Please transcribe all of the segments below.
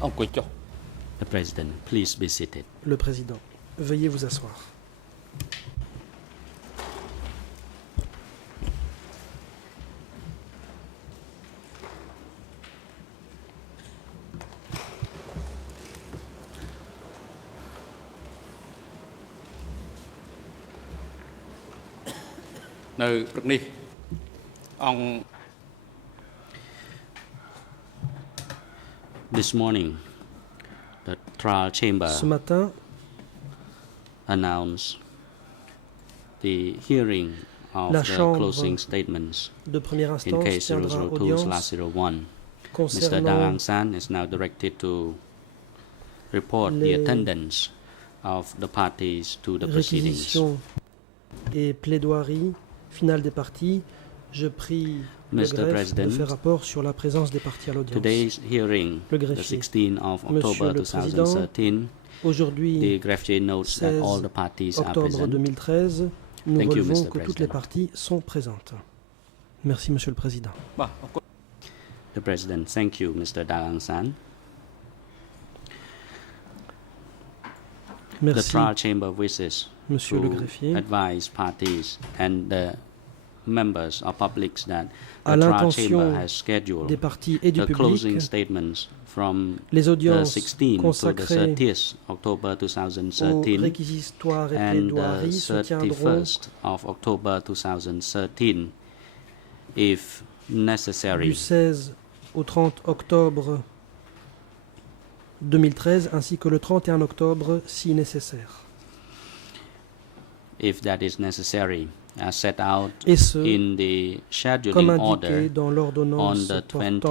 The President, please be seated. Le Président, veuillez vous asseoir. This morning, the trial chamber Ce matin, announced the hearing of La the Chambre closing statements de première in instance case tiendra 002/01. Mr. concernant Dang San is now directed to report the les attendance of the parties to the proceedings. réquisitions et plaidoiries finales des parties. Je prie le Mr. greffe de President, faire rapport sur la présence des parties à l'audience. Today's hearing, Le the greffier. 16th of Monsieur October le Président, 2013, the Aujourd'hui, greffier notes that 16 all the parties are octobre present. 2013, nous Thank you, relevons Mr. que toutes les President. parties sont présentes. Merci, Monsieur le Président. The President, thank you, Mr. Dang San. The Merci, trial chamber wishes Monsieur le to greffier. advise parties and the members or publics that À the trial l'intention chamber has scheduled des parties et du the closing public, statements from les the audiences 16th to the consacrées 30th October aux 2013 réquisitoires et and plaidoiries the se tiendront 31st of October 2013 if necessary. du 16 au 30 octobre 2013 ainsi que le 31 octobre si nécessaire. If that is necessary, as set out Et ce, in the comme scheduling indiqué order dans on l'ordonnance the portant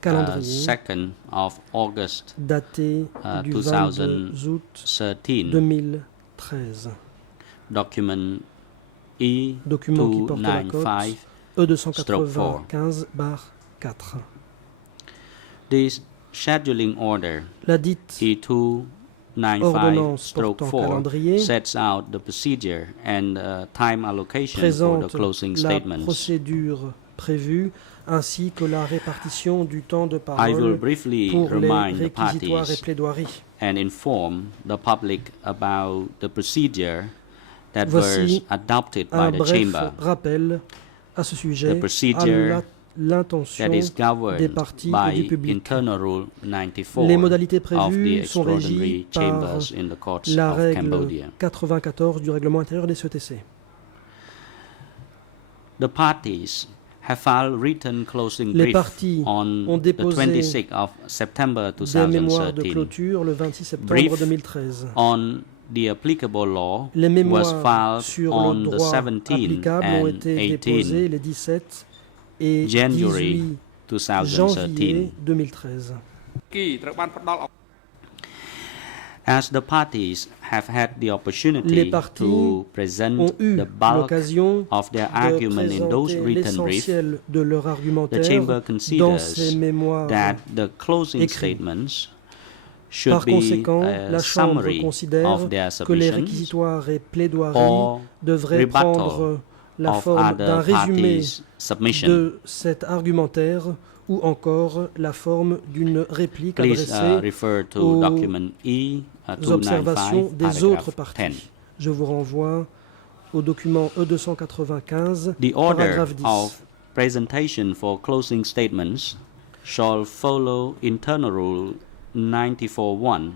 calendrier 22nd of August datée du 22 août 2013, 2013. document Document qui porte la cote E295/4. E295-4. This scheduling order La dite ordonnance portant E295/4 calendrier sets out the procedure and time allocation for the présente closing la statements. procédure prévue ainsi que la répartition du temps de I will parole briefly pour les remind the réquisitoires et parties plaidoiries. and inform the public about the procedure that Voici was adopted by Un the bref chamber rappel à ce The sujet, procedure à l'intention that is des governed parties et by du public. Internal Rule 94 Les modalités of the prévues sont extraordinary régies par chambers in the courts la of règle Cambodia. 94 du règlement intérieur des CETC. The parties have filed written closing Les brief parties on ont the déposé 26th of September Des mémoires de 2013. clôture le 26 septembre Brief 2013. On the applicable law Les was mémoires filed sur on le the droit 17th applicable ont and été 18th déposés les 17 et January 18 janvier 2013. 2013. As the parties have had the Les opportunity parties to present ont eu the bulk l'occasion of their de argument in those présenter written briefs, l'essentiel de leur the argumentaire chamber dans considers ces mémoires. that the closing écrits. statements should Par be conséquent, a la Chambre summary considère of their que les submissions réquisitoires et plaidoiries or devraient rebuttal prendre la of forme d'un other résumé parties' submission. de cet argumentaire ou encore la forme d'une réplique Please adressée refer to aux document aux observations E295, des autres paragraph parties. 10. Je vous renvoie au document E295, The order paragraphe 10. of presentation for closing statements shall follow Internal Rule 94.1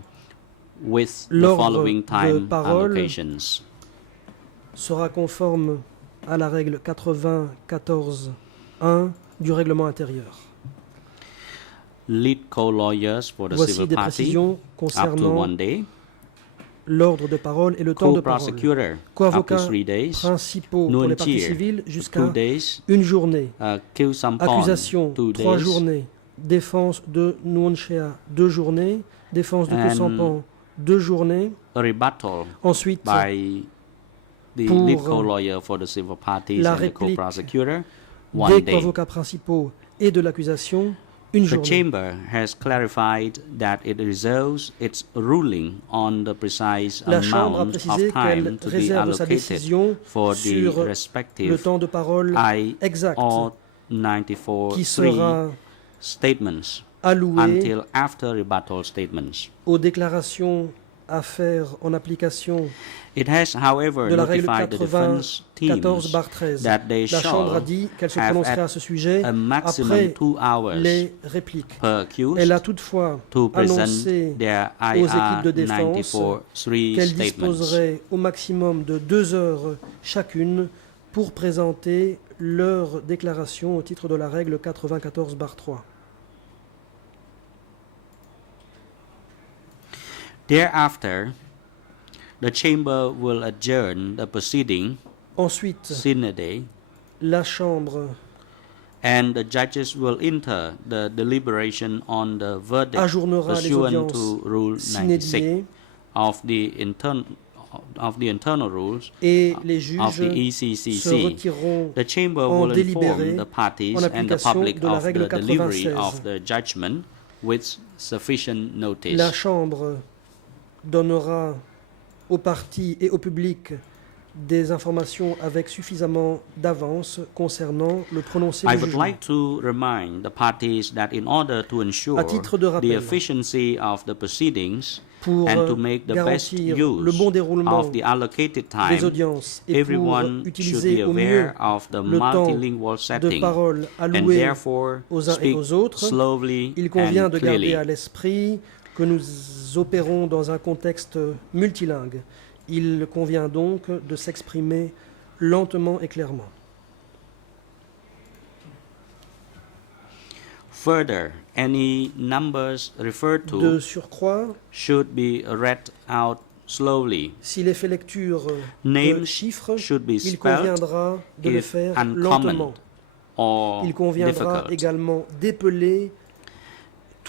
with the L'ordre following de time parole allocations. Sera conforme à la règle 94.1 du règlement intérieur. Lead co-lawyers for the Voici civil des party précisions up to concernant 1 day, l'ordre de parole et le temps de parole. co-prosecutor up to Co-avocats 3 days, principaux pour les parties Nuancier civiles 2 jusqu'à days, une journée. Kieu Sampon Accusation 2 3 days, journées. Défense de Nuonchea 2 journées. Défense de And Kosampan 2 journées. a rebuttal Ensuite, by the pour lead co-lawyer for the civil parties la and the réplique co-prosecutor 1 des day. avocats principaux et de l'accusation, une The journée. chamber has clarified that it reserves its ruling on the precise La Chambre a amount précisé of time qu'elle to be réserve sa allocated décision for the sur le respective temps de parole I exact or qui 94.3 sera statements. alloué until after rebuttal statements. aux déclarations à faire en application It has, however, de la règle notified the defense teams 94/13. that they La Chambre a shall dit qu'elle se have prononcerait at à ce sujet a maximum après 2 hours les répliques. per Elle a accused toutefois to present annoncé their aux équipes IR de défense 94-3 qu'elle statements. disposerait au maximum de 2 heures chacune pour présenter leur déclaration au titre de la règle 94/3. Thereafter, the chamber will adjourn the proceeding Ensuite, sine, la Chambre and the judges will enter the deliberation on the verdict ajournera les pursuant audiences to Rule sine 96 die of the internal rules et les of the juges se ECCC. retireront The chamber en will délibéré inform the parties en and the application public de la of règle the delivery 96. of the judgment with sufficient notice. La Chambre donnera aux partis et au public des informations avec suffisamment d'avance concernant le prononcé I du would jugement. like to remind the parties that in order to ensure À titre de the rappel, efficiency of the proceedings pour and to make the best garantir le use bon déroulement of the allocated des time, audiences et pour everyone should utiliser be au mieux aware of the le temps multilingual de setting parole and alloué therefore aux uns et speak aux autres, slowly il convient and de garder clearly. à l'esprit que nous opérons dans un contexte multilingue. Il convient donc de s'exprimer lentement et clairement. Further, any numbers referred De to surcroît, should be read out slowly. s'il est fait lecture de Names chiffres, should be il spelled conviendra de le if faire uncommon lentement. or Il conviendra difficult. également d'épeler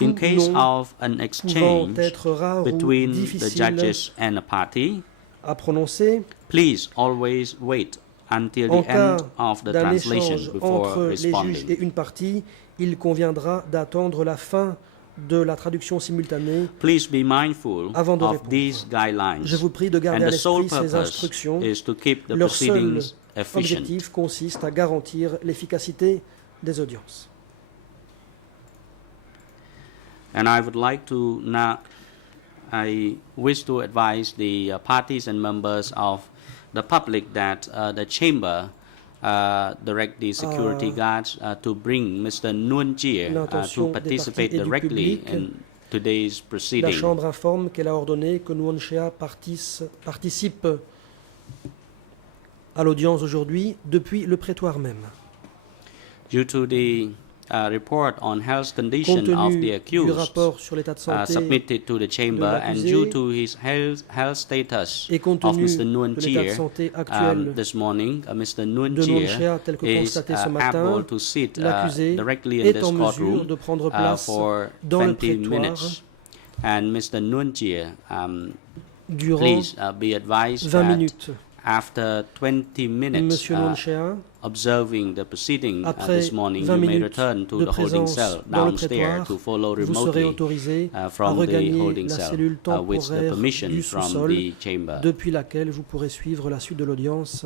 In tout case nom of an pouvant exchange être rare ou between the difficile judges and a party, à prononcer. please always wait until En the cas end of the d'un translation échange before entre les juges et responding. une partie, il conviendra d'attendre la fin de la traduction simultanée. Please be mindful Avant de of répondre. these guidelines. Je vous prie de garder And à the sole l'esprit ces purpose instructions. is to keep the Leur seul proceedings efficient. objectif consiste à garantir l'efficacité des audiences. And I would like to now, I wish to advise the parties and members of the public that the chamber direct the security guards to bring Mr. Nguyen Chie to L'intention des participate partis et du directly public. in today's La proceeding. Chambre informe qu'elle a ordonné que Nguyen Chea participe à l'audience aujourd'hui depuis le prétoire même. Due to the report on health Compte condition of tenu the du accused rapport sur l'état de santé submitted to the chamber and l'accusé due to his health status et compte of tenu Mr. Nguyen de l'état de Chie, santé actuel this morning, Mr. Nguyen de Nguyen Chie Chea tel que is constaté ce matin, able to sit l'accusé directly in est this en mesure courtroom de prendre place for dans le 20 prétoire minutes. And Mr. Nguyen Chie, durant please be advised 20 that minutes. after 20 minutes Monsieur Nguyen Chea, observing the proceeding après this morning, 20 you may minutes return to de the holding présence cell dans le downstairs prétoire, to follow vous serez remotely autorisé à from the regagner holding la cell cellule with the temporaire permission du from sous-sol, the chamber. depuis laquelle vous pourrez suivre la suite de l'audience.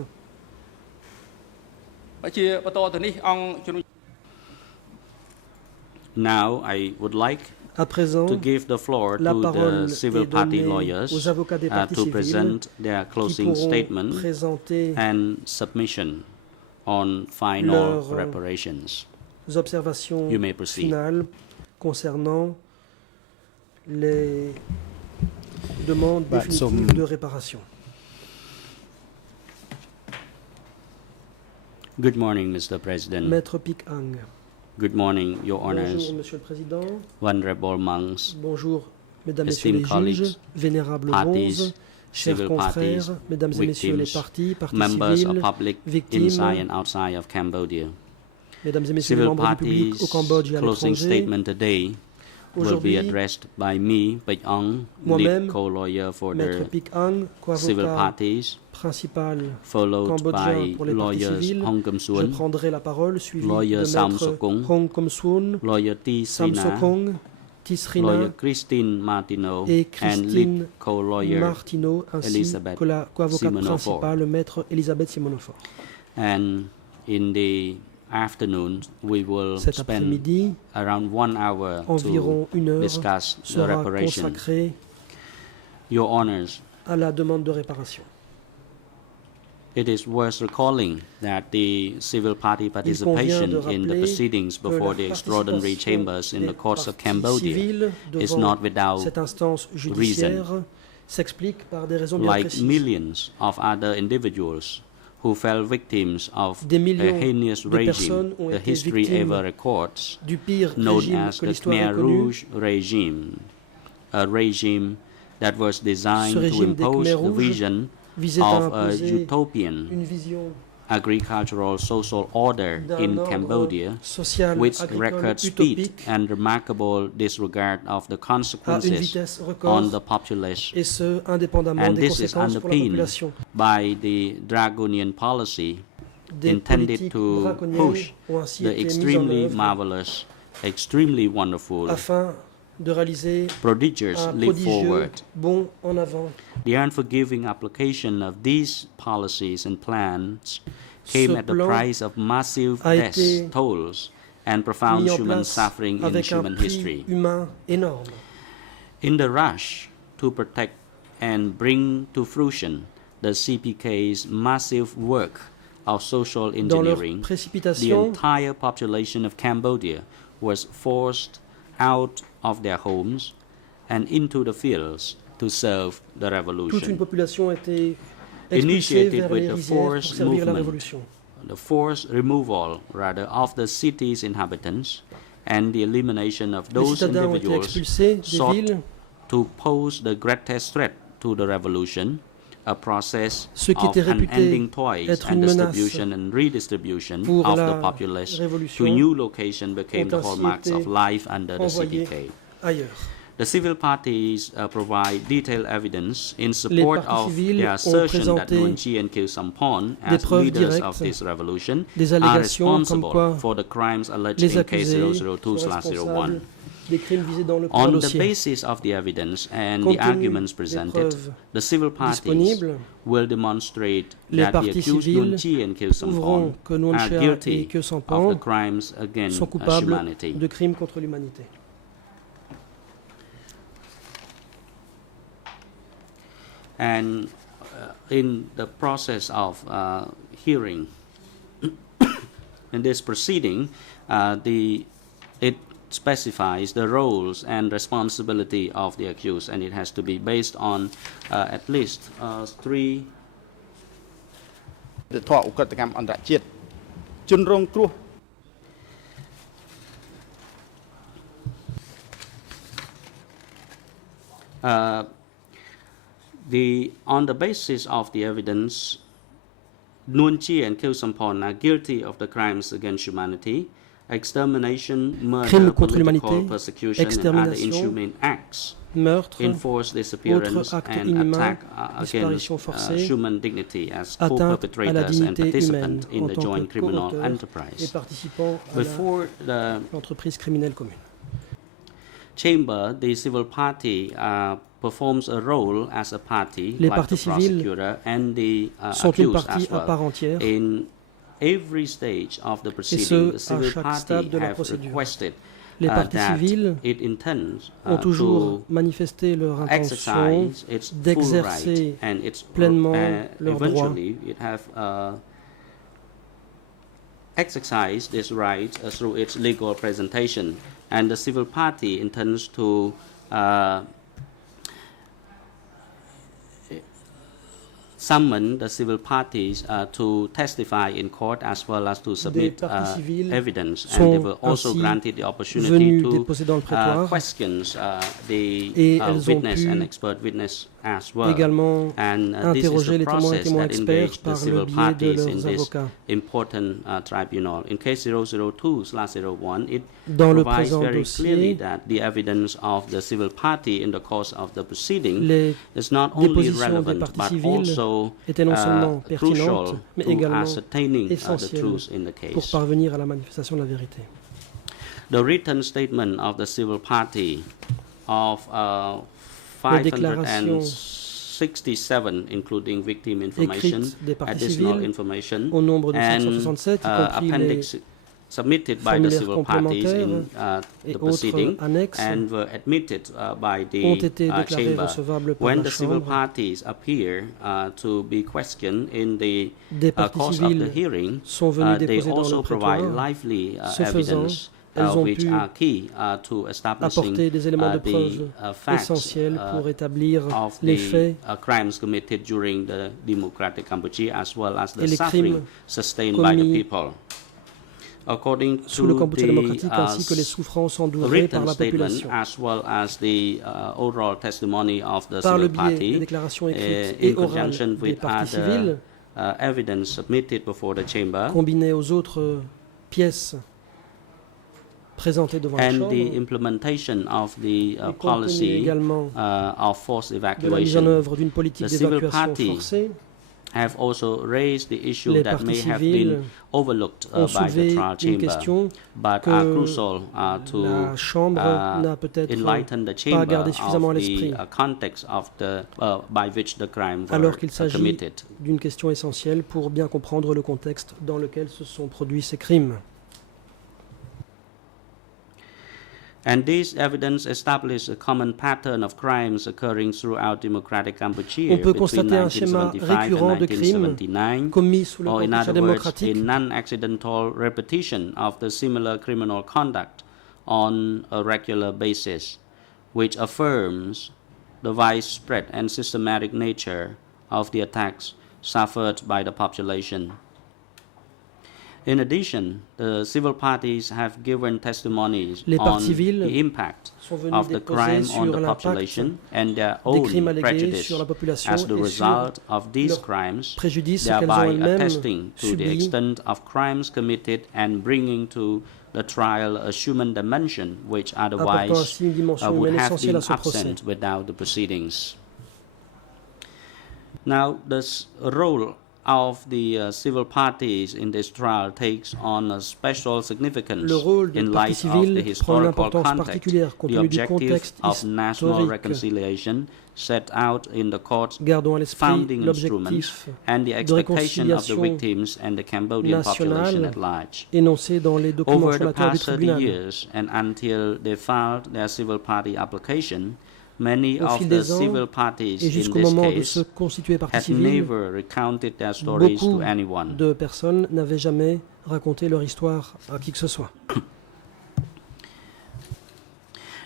Now I would like À présent, to give the floor la to parole the civil est party donnée lawyers aux avocats des partis to civils present their qui closing pourront statement présenter and submission on final leurs reparations. observations You may proceed. finales concernant les demandes définitives de réparation. Good morning, Mr. President. Maître Pic Ang. Good morning, Your Honors, Bonjour, Monsieur le Président. Venerable monks, Bonjour, Mesdames, Messieurs les esteemed juges, colleagues, vénérables parties, bonzes, chers civil confrères, parties, Mesdames et Messieurs les victims, partis, partis members of civils, public victimes, inside and outside of Cambodia. Mesdames et Messieurs les Civil membres du public parties' au Cambodge et à closing l'étranger. statement today will be Aujourd'hui, addressed by me, Pech Ong, moi-même, lead co-lawyer for Maître the Pic Ang, civil co-avocat parties, principal followed cambodgien by pour les partis lawyers civils. Hong Kum Je Suon, prendrai la parole, suivi Lawyer de Sam Maître Sokong, Hong Kum Soon, lawyer T. Sam Srina, Sokong, Tisrina lawyer Christine Martineau, et and Christine lead co-lawyer. Martineau, ainsi Elisabeth que la co-avocate Simonofor. principale, Maître Elisabeth Simonofor. And in the afternoon, we will Cet spend après-midi, around 1 hour environ to 1 heure discuss the sera reparation. consacrée Your Honors, à la demande de réparation. it is worth recalling that the civil party Il convient participation de in the rappeler proceedings que before la the extraordinary participation chambers in des the courts of parties Cambodia civiles is devant not without cette instance judiciaire s'explique par des raisons bien like précises. millions of other individuals who fell victims of Des a millions heinous de regime personnes ont the été history victimes ever records, du pire known régime as que the l'histoire ait Khmer connu, Rouge regime, a regime that was designed Ce to régime des impose Khmer the Rouges vision visait à of a imposer utopian une vision agricultural social order d'un in ordre Cambodia social with agricole record speed utopique and remarkable disregard of the à une consequences vitesse on record, the populace, et ce, indépendamment and des this is conséquences pour la underpinned population. by the draconian policy Des intended politiques to draconiennes push ont ainsi the été mises en extremely œuvre marvelous, extremely wonderful, afin de réaliser prodigious un leap prodigieux forward. bond en avant. The unforgiving application of these policies and plans came Ce at the plan price of massive a deaths, été tolls, and profound mis en human place suffering in avec un human prix history. humain énorme. In the rush to protect and bring to fruition the CPK's massive work of social Dans leur engineering, the précipitation, entire population of Cambodia was forced out of their homes and into the fields to serve the toute une revolution. population a été expulsée Initiated vers with les the rizières pour forced servir la movement, révolution. the forced removal, rather, of the city's inhabitants and the elimination of Les those citadins ont été individuals expulsés des sought villes. to pose the greatest threat to the revolution, a process Ce qui of était réputé unending toys être and une menace distribution and redistribution pour of la the populace to révolution new location became ont the ainsi hallmarks été of life under the envoyés CPK. ailleurs. The civil parties provide detailed evidence in support parties of civiles their ont assertion that présenté Nguyen Chi and Khieu Samphan, des as preuves leaders directes, of this revolution, des are allégations comme responsible quoi for the crimes alleged les in case accusés 002/01. responsables des crimes visés dans le On the dossier. basis of the evidence and Compte the tenu arguments des presented, preuves the civil parties disponibles, will demonstrate les that the parties accused civiles Nguyen Chi and Khieu prouveront Samphan que Nguyen are Chi et guilty Khieu of the Samphan crimes against sont coupables humanity. de crimes contre l'humanité. And in the process of hearing in this proceeding, it specifies the roles and responsibility of the accused, and it has to be based on at least three ទធរឧក្រិដ្ឋកម្មអន្តរជាតិជនរងគ្រោះ on the basis of the evidence, Nguyen Chi and Khieu Samphan are guilty of the crimes against humanity, extermination, murder, Crimes contre political l'humanité, persecution, and other extermination, inhumane acts, Meurtre, enforced disappearance, autres actes and inhumains, attack against disparition forcée, human dignity as atteinte à la co-perpetrators and dignité humaine participants in en the tant joint que criminal co-auteurs et enterprise. participants à Before the l'entreprise criminelle commune. chamber, the civil party performs a role as a party, Les like the parties civiles prosecutor and the sont une accused partie as à part well. entière, In every stage of the proceeding, the à civil chaque party stade de la have procédure. requested Les parties that civiles it intends ont toujours to manifesté leur intention exercise its full d'exercer right and its pleinement leurs droits. eventually it have exercised this right through its legal presentation, and the civil party intends to summon the civil parties to testify in court as well as to submit parties civiles evidence, and they were also ainsi granted the opportunity venues to déposer dans le prétoire questions the et elles ont witness pu and expert witness as well. également And this is interroger the les témoins et process témoins that experts engaged the par le civil biais de parties in leurs this avocats. important tribunal. In case 002/01, it Dans le provides présent very clearly dossier, that the evidence of the civil party in the course of the proceeding les is not only dépositions des relevant parties but civiles also étaient non seulement crucial pertinentes, mais to également ascertaining the essentielles truth in the pour case. parvenir à la manifestation de la vérité. The written statement of the civil party of Les déclarations 567, including victim information, écrites des parties additional civiles information, au nombre de and 567, y compris appendix submitted by the Formulaires civil parties in et the autres proceeding annexes and were admitted by ont the été déclarés chamber. recevables par When la the civil Chambre. parties appear to be questioned in the Des parties course of the civiles hearing, sont venus they déposer dans also le provide prétoire. lively Ce faisant, evidence elles ont which pu are key to establishing apporter des éléments de the preuve facts essentiels pour établir of les the faits crimes committed during the democratic Cambodia as well as et the les suffering crimes sustained by the commis people. According sous le to Cambodge the démocratique ainsi que les souffrances endurées par written la statement population. as well as the oral testimony of the Par le civil biais des party déclarations écrites in et orales conjunction des with parties other civiles, evidence submitted before the chamber combinées aux autres pièces présentées devant la and Chambre, the implementation of the et compte tenu policy également of forced de la mise en evacuation œuvre d'une politique The civil d'évacuation party forcée, have also raised the issue les that may parties have civiles been overlooked ont by the soulevé trial une chamber, question but que are crucial to la Chambre n'a peut-être enlighten the pas chamber gardé suffisamment à of l'esprit, the context of the by which the crime were alors qu'il s'agit committed. d'une question essentielle pour bien comprendre le contexte dans lequel se sont produits ces crimes. And this evidence established a common pattern of crimes occurring throughout democratic Cambodia On peut between constater un schéma 1975 récurrent and de crimes 1979, commis sous le or in Cambodge other words, démocratique, a non-accidental repetition of the similar criminal conduct on a regular basis, which affirms the widespread and systematic nature of the attacks suffered by the population. In addition, the civil parties have given testimonies Les on parties civiles the impact sont venus of the crime déposer on sur the l'impact population and their des own crimes allégués prejudice sur la population as the et result sur of these leur crimes, préjudice qu'elles ont thereby elles-mêmes attesting to the subi, extent of crimes committed and bringing to the trial a human dimension which apportant otherwise ainsi une dimension would humaine have essentielle been à ce procès. absent without the proceedings. Now, the role of the civil parties in this trial takes on a special significance Le rôle des in parties light of the civiles prend une historical importance context, particulière compte the tenu du objective contexte of national historique. reconciliation set out in the court's Gardons à l'esprit founding instruments l'objectif and the de expectation of the réconciliation victims and the Cambodian population nationale at large. énoncé dans les documents Over the fondateurs du past 30 tribunal. years and until they filed their civil party application, many Au of fil the des ans civil parties et in jusqu'au this moment de case se constituer partie had civile, never recounted their stories beaucoup to anyone. de personnes n'avaient jamais raconté leur histoire à qui que ce soit.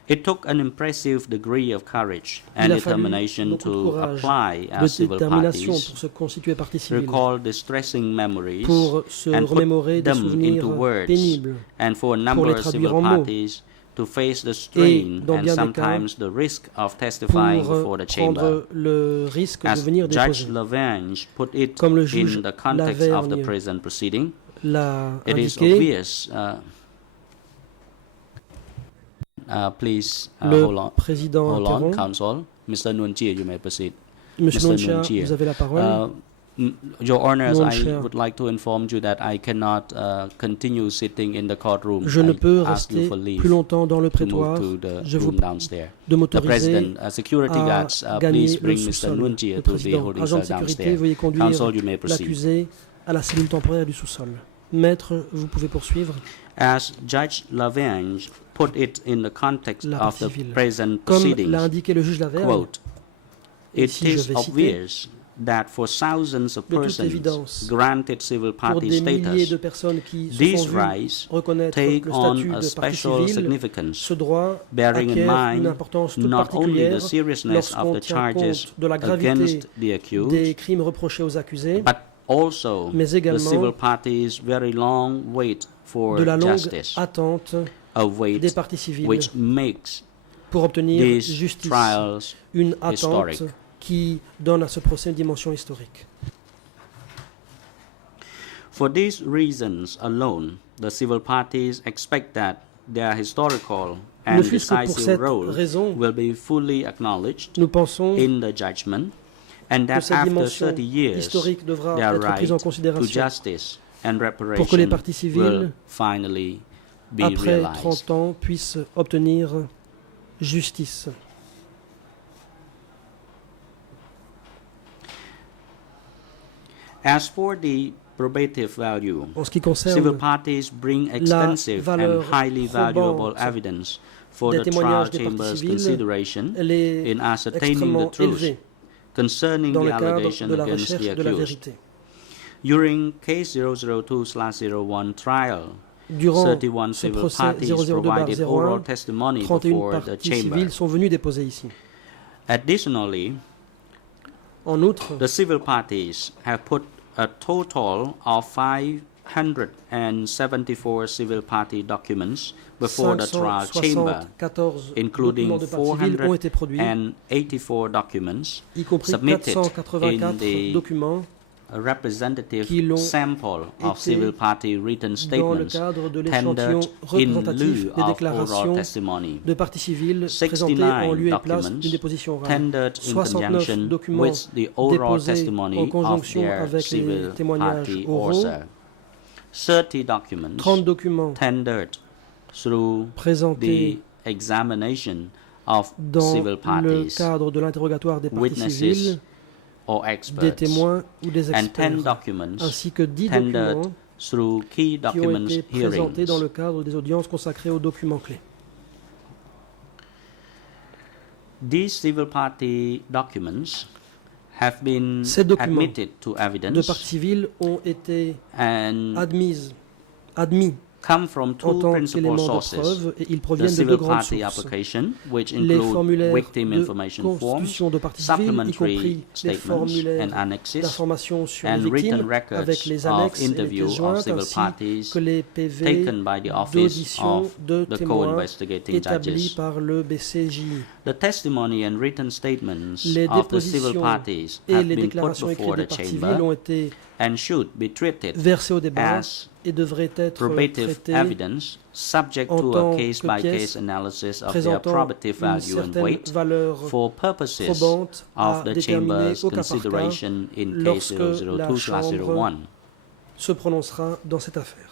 It took an impressive degree of courage and Il a fallu determination beaucoup de to courage, apply de as civil détermination parties, pour se constituer partie civile, recall distressing memories, pour se and put remémorer des them souvenirs into words, pénibles, and for a pour number les of traduire civil en mots, parties to face the strain dans and bien des cas, sometimes the risk of testifying pour before the chamber. prendre le risque de As venir Judge déposer. Lavange put it Comme le juge in the context of the Lavergne present proceeding, l'a it is indiqué, obvious. Please le hold président on, interrompt. Counsel. Mr. Nguyen Chia, you may proceed. Monsieur Mr. Nunchia, Nguyen Chia. vous avez la parole. Your Honors, Nguyen I Chia. would like to inform you that I cannot continue sitting in the courtroom. Je ne I peux ask you rester for leave plus longtemps dans le to move prétoire. to the Je vous room downstairs. de The m'autoriser President, security à guards, gagner please le bring Mr. sous-sol. Nguyen Chia Le to the président, holding agent de cell sécurité, downstairs. veuillez conduire Counsel, you may proceed. l'accusé à la cellule temporaire du sous-sol. Maître, vous pouvez poursuivre. As Judge Lavange put it in the context La of partie the civile. present Comme proceedings, l'a indiqué le juge Lavergne, quote, et it ici je is vais citer, obvious that for thousands of de toute persons évidence, granted civil pour party des milliers de status, personnes qui se these sont vues rights reconnaître take le on statut a de partie special civile, significance, ce droit bearing in acquiert une mind importance toute not only particulière the seriousness lorsqu'on of the tient charges compte de la gravité against the des accused, crimes reprochés aux accusés, but also mais the également civil parties' very long wait for de la longue justice, attente a wait des parties civiles which makes pour obtenir these justice. trials Une attente historic. qui donne à ce procès une dimension historique. For these reasons alone, the civil parties expect that their historical Ne and fût-ce que pour decisive cette role raison, will be fully acknowledged nous pensons in the judgment, and que that cette after dimension 30 years, historique devra their être prise en right to considération justice and pour que les reparation parties civiles, will finally be après realized. 30 ans, puissent obtenir justice. As for the probative value. En ce qui Civil concerne parties bring extensive and valeur highly valuable probante evidence for des the trial témoignages des parties chamber's civiles, consideration elle est in ascertaining extrêmement the truth élevée concerning dans the le cadre allegation de la against recherche the de la accused. vérité. During case 002/01 trial, Durant 31 ce civil procès parties 002/01, provided oral testimony 31 before the parties chamber. civiles sont venues déposer ici. Additionally, En outre, the civil parties have put a total of 574 civil party documents before the trial chamber, 574 including documents de parties civiles ont été produits, 484 documents y compris submitted in 484 the documents representative qui l'ont sample of été civil party written dans le statements cadre de tendered l'échantillon in représentatif lieu des of oral déclarations testimony. de parties civiles présentées en 69 lieu et place documents d'une déposition orale. tendered in 69 conjunction documents with the oral déposés testimony en of conjonction their avec les civil témoignages party oraux. author. 30 documents 30 documents tendered through présentés the examination of dans civil le parties, cadre de l'interrogatoire des parties witnesses civiles, or des experts, témoins ou des and 10 experts, documents ainsi que 10 tendered documents through key qui ont documents été présentés dans hearings. le cadre des audiences consacrées aux documents clés. These civil party documents have been Ces documents admitted to De evidence parties civiles ont été and admis come from en two tant principal qu'éléments de sources: preuve et ils the proviennent de civil deux grandes party sources. application, which Les include formulaires victim de information forms, constitution de parties civiles, y supplementary compris les statements and formulaires annexes, d'information sur les and written victimes, avec records les of annexes et les interview pièces of jointes, civil ainsi parties que les PV taken by the office d'audition of de the témoins co-investigating établis judges. par le BCJI. The testimony and written statements Les of the civil dépositions parties et have les been put déclarations before écrites the des parties civiles chamber ont été and should be treated versées au débat as et devraient être probative traitées evidence subject en to tant a que case-by-case pièces analysis of their présentant probative une value and certaine weight valeur for purposes probante à of the déterminer chamber's au cas par cas consideration in case lorsque la 002/01. Chambre se prononcera dans cette affaire.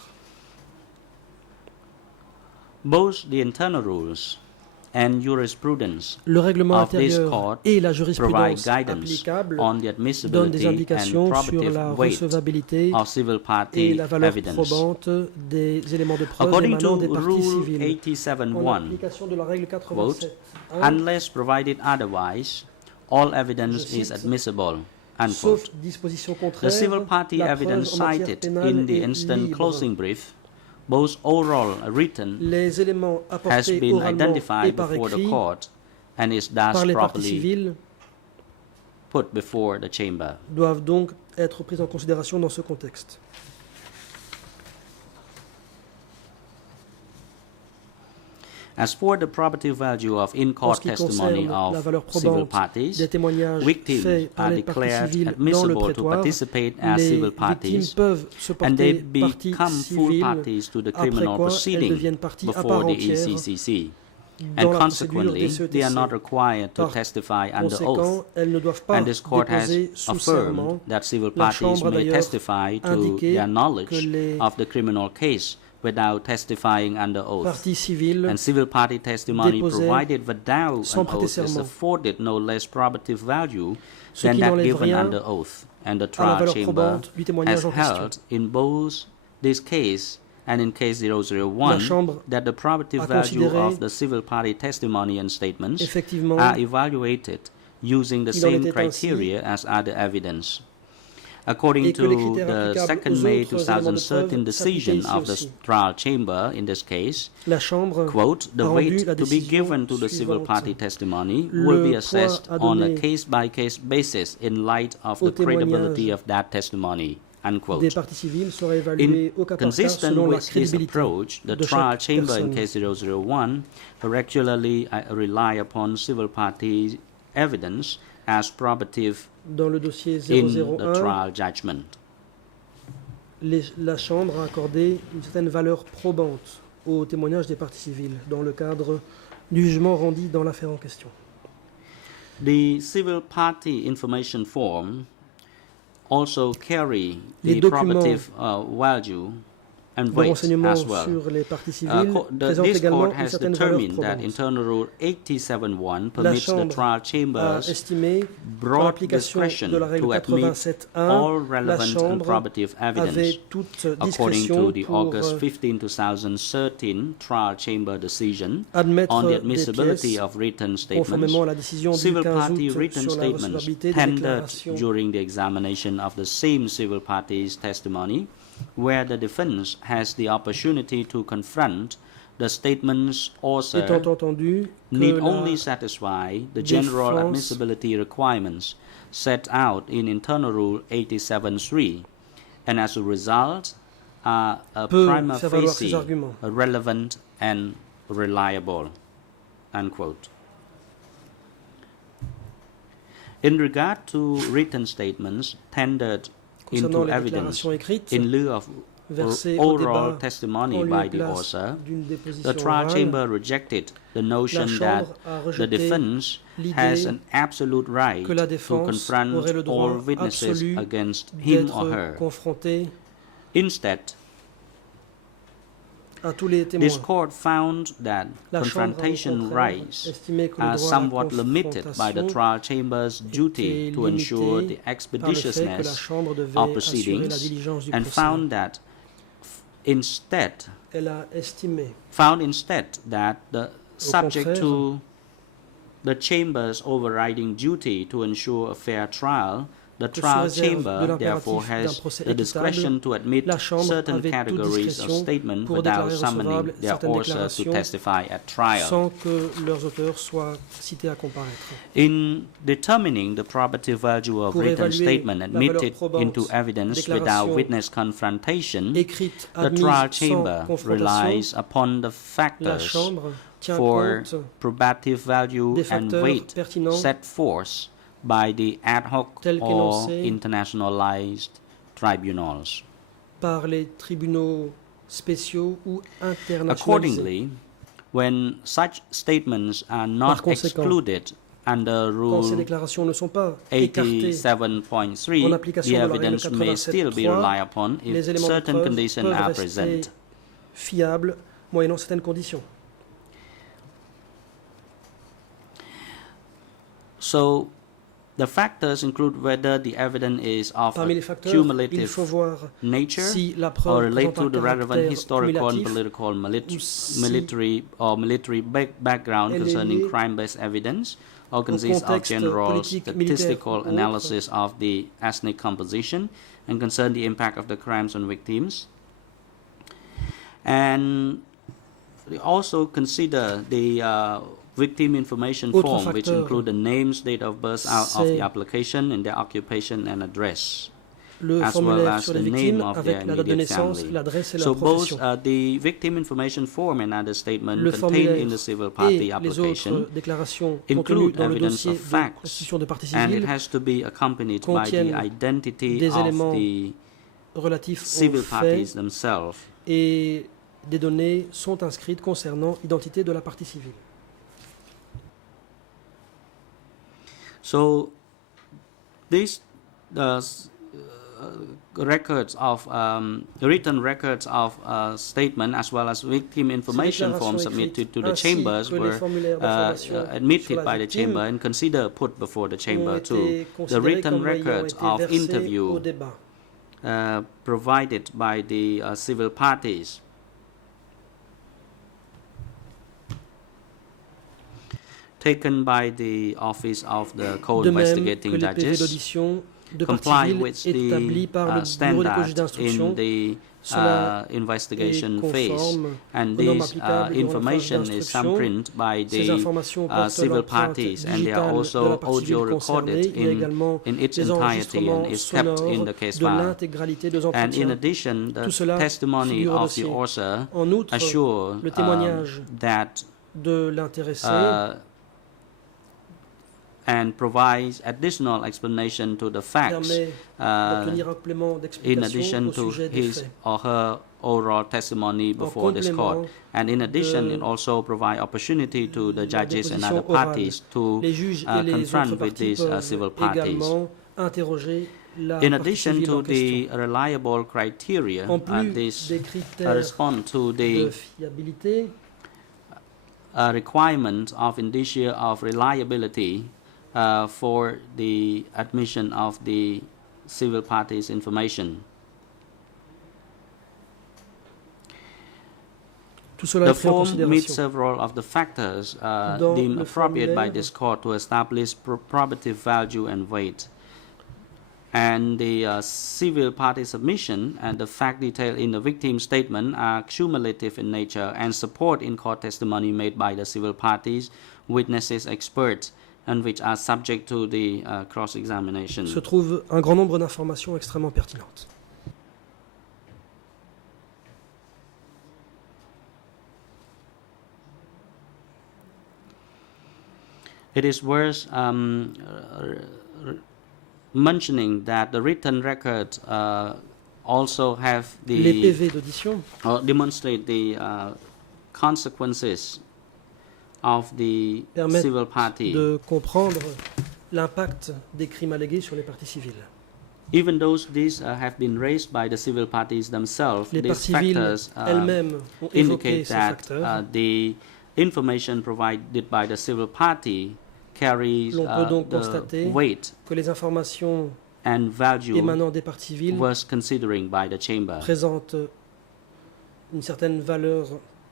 Both the internal rules and jurisprudence Le règlement of this intérieur court et la provide jurisprudence guidance applicable on the donnent des admissibility and indications sur probative la weight recevabilité of civil et party la valeur evidence. probante des éléments de preuve According émanant to des parties Rule civiles. En 87.1, application de la règle quote, 87, unless provided otherwise, all evidence Je is cite, admissible, sauf unquote. disposition The contraire, civil party la evidence preuve en matière cited pénale in the est instant libre. closing brief, both oral and written, Les éléments has apportés been oralement et identified par before the écrit court and is par thus les parties properly civiles put before the chamber. doivent donc être prises en considération dans ce contexte. As for the probative value of En in-court ce qui testimony concerne la valeur of civil probante parties, des témoignages victims faits par are les parties declared civiles dans le admissible to prétoire, participate as les civil victimes parties, peuvent se and they porter partie become full civile, parties to the après criminal quoi elles proceeding deviennent partie à part before the entière ECCC. dans And la procédure consequently, des they are not CETC. required to Par testify under conséquent, oath. elles ne doivent pas And this court has déposer sous affirmed serment. that civil La parties Chambre a may d'ailleurs testify to indiqué their que knowledge les of the criminal case without testifying under oath. Parties civiles And civil party testimony déposées provided without sans an prêter oath is serment. afforded no less probative value Ce than qui that n'enlève given rien under oath. And the à la trial valeur chamber probante du témoignage has en question. held in both this case and in case La 001 Chambre that the probative a value considéré of the civil party testimony and statements effectivement are evaluated using the qu'il en same était criteria as other evidence. According et que les to critères the applicables 2nd aux May autres éléments de 2013 preuve decision s'appliquaient of the ici aussi. trial chamber in this case, La Chambre quote, the a rendu weight la to be décision given to the civil suivante. party testimony Le will be poids assessed à on a donner case-by-case basis in light of au the credibility témoignage of that testimony, des unquote. parties civiles sera In évaluée au cas par cas consistent selon la with this crédibilité approach, the de trial chaque chamber in personne. case 001 regularly rely upon civil party evidence as probative Dans le dossier in the 001, trial judgment. la Chambre a accordé une certaine valeur probante au témoignage des parties civiles dans le cadre du jugement rendu dans l'affaire en question. The civil party information form also carry Les the documents probative value and de weight renseignements as well. sur les parties civiles présente This également court une has certaine valeur determined that probante. Internal Rule 87.1 La permits the Chambre trial a chambers estimé qu'en broad application discretion de la règle to admit 87.1, all la relevant and Chambre probative evidence, avait toute according discrétion to the pour August 15, 2013 trial chamber decision admettre on the des admissibility pièces of written conformément statements. à la décision du Civil 15 party août written sur la statements recevabilité des tendered déclarations during the examination of the same civil party's testimony, where the defense has the opportunity to confront the statement's author, étant entendu que need la only satisfy the general défense admissibility requirements set out in Internal Rule 87.3, and as a result are a peut prima faire valoir facie ses arguments. relevant and reliable. Unquote. In regard to written statements tendered Concernant into les evidence déclarations écrites in lieu of versées au oral débat testimony en lieu by et the place author, d'une the déposition trial orale, chamber rejected the notion that Chambre a the rejeté defense l'idée has an absolute right que la to défense confront aurait le droit all witnesses absolu against him or d'être her. confronté Instead, à tous les témoins. this court found that La Chambre, au confrontation contraire, rights estimait que le are droit à la somewhat limited by the confrontation trial chamber's duty était to ensure the limité par le fait que la expeditiousness Chambre devait of assurer la proceedings, diligence du and procès. found Elle a estimé instead that subject to the chamber's overriding duty to ensure a fair trial, the que sous trial réserve de chamber therefore l'impératif d'un has procès the équitable, discretion to admit la Chambre certain avait toute categories of discrétion statements pour without déclarer summoning recevables their certaines author to déclarations testify at trial. sans que leurs auteurs soient cités à comparaître. In determining the probative value of Pour written évaluer statement la valeur admitted probante into evidence without déclaration witness confrontation, Écrite, the admise trial sans chamber confrontation, relies upon the la factors Chambre tient for compte probative value des and facteurs weight pertinents set forth by the ad hoc tels or qu'énoncés internationalized tribunals. par les tribunaux spéciaux ou internationalisés. Accordingly, when such statements are not Par conséquent, excluded under Quand ces Rule déclarations ne sont pas écartées 87.3, en the application de la règle evidence may still be 87.3, relied upon les if éléments de certain preuve conditions peuvent are rester present. fiables moyennant certaines conditions. So, the factors include whether the evidence is of Parmi a les facteurs, il cumulative faut voir nature si la or preuve relate présente to un the relevant caractère historical and cumulatif political ou si military background elle est concerning liée crime-based evidence, or consists of contexte general politique, militaire statistical ou autre. analysis of the ethnic composition and concern the impact of the crimes on victims. And we also consider the victim information Autre form, which facteur, include the names, date of birth out of the c'est application, and their occupation and address, le as well formulaire as sur the les name victimes of avec their la date de immediate naissance, family. l'adresse et la So both profession. the victim information form and other statement Le contained formulaire in the civil et party les application autres déclarations contenues include dans le evidence dossier of de facts, constitution de partie and it civile has to be accompanied by the contiennent identity des of éléments the relatifs aux civil faits parties themselves. et des données sont inscrites concernant l'identité de la partie civile. So these records of written records of statement as well as victim information forms submitted to the chambers were admitted by the chamber and considered put before the chamber too. The written records of interview provided by the civil parties taken by the office of the co-investigating judges comply with the standard in the investigation phase, and this information is thumbprint by the civil parties, and they are also audio recorded in its entirety and is kept in the case file. And in addition, the testimony of the author assure that and provides additional explanation to the facts in addition to his or her oral testimony before this court. And in addition, it also provides opportunity to the judges and other parties to confront with these civil parties. la In partie addition civile en to question. the reliable criteria, En plus this des critères respond to de the fiabilité, requirement of indicia of reliability for the admission of the civil parties' information. tout cela The est pris en form meets considération. several of the factors Dans deemed le appropriate by formulaire, this court to establish probative value and weight. And the civil party submission and the fact detailed in the victim statement are cumulative in nature and support in court testimony made by the civil parties, witnesses, experts, and which are subject to the cross-examination. se trouve un grand nombre d'informations extrêmement pertinentes. It is worth mentioning that the written record also have Les the PV d'audition demonstrate the consequences of the permettent civil party. de comprendre l'impact des crimes allégués sur les parties civiles. Even though these have been raised by the civil parties themselves, Les these parties civiles factors elles-mêmes ont évoqué indicate ces that facteurs. the information provided by the civil party carries L'on peut donc the constater weight que les informations and value émanant des parties civiles was considering by the chamber. présentent une certaine valeur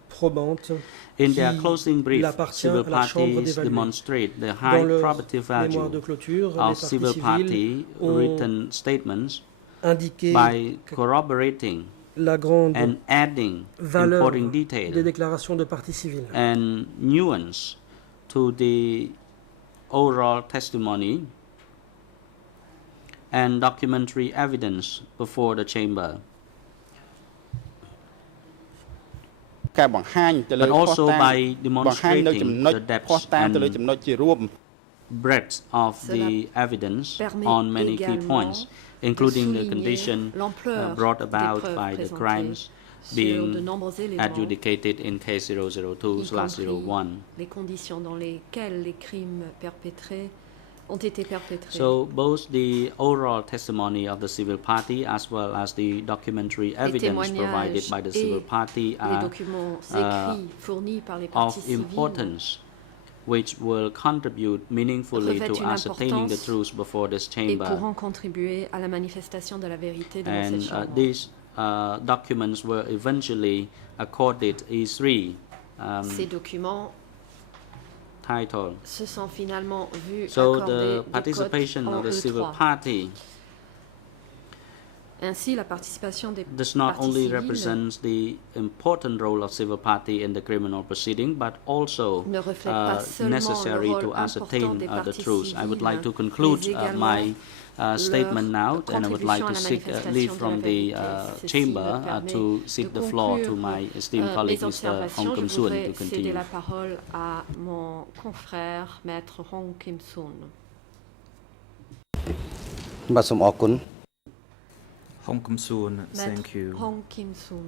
probante In their qui closing brief, l'appartient civil à la Chambre parties d'évaluer. demonstrate the Dans high leur probative mémoire de value clôture, les of parties civil civiles party ont written statements indiqué by corroborating la grande and adding valeur important des detail déclarations de parties civiles. and nuance to the oral testimony and documentary evidence before the chamber, ការបង្ហាញទៅលើ but ភស្តុ also តាង by បង្ហាញនៅ demonstrating ចំណុច the ភ depth ស្តុតាងទៅលើ and ចំណុចជារួម breadth of Cela the evidence permet on many key également points, including the souligner condition l'ampleur brought des about preuves by the présentées crimes sur being de nombreux éléments, adjudicated in case y compris 002/01. les conditions dans lesquelles les crimes perpétrés ont été perpétrés. So both the oral testimony of the civil party as well as the documentary evidence provided by the civil party les are documents écrits fournis par les of parties civiles importance, which will contribute meaningfully to revêtent une ascertaining the importance truth before this et chamber. pourront contribuer à la manifestation de la vérité devant And cette chambre. these documents were eventually accorded E3 Ces documents title. se sont finalement vus So accorder the des cotes participation en of the civil E3. party Ainsi, la participation des does not parties only civiles represent the important role of civil party in the criminal proceeding, but also ne reflète pas seulement necessary le to rôle ascertain important des the parties truth. I would like to civiles, conclude mais également my statement now, and I would like to contribution à la seek manifestation leave de from la the vérité. Ceci chamber me permet to cede de the floor to conclure, my esteemed colleague, mes Mr. Hong observations. Kim Je Soon, voudrais to céder continue. la parole à mon confrère, maître Hong Kim Soon. បាទសូមអរគុណ Hong Kim Soon, Maître thank you. Hong Kim Soon.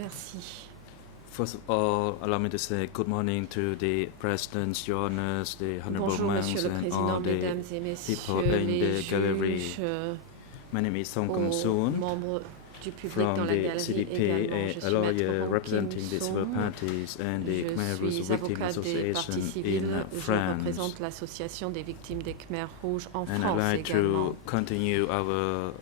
Merci. First of all, allow me to say good morning to the President, Your Honors, the Honorable Bonjour, Members, Monsieur le and Président, all the Mesdames et people Messieurs in les the gallery. juges, My name is Hong Kim aux Soon membres du public from dans la the galerie CDP, également. Je a suis lawyer maître Hong representing the Kim civil Soon. parties and the Je Khmer Rouge suis Victim avocat des Association parties civiles. in Je France. représente l'association des victimes des Khmers rouges en And I'd France like également. to continue our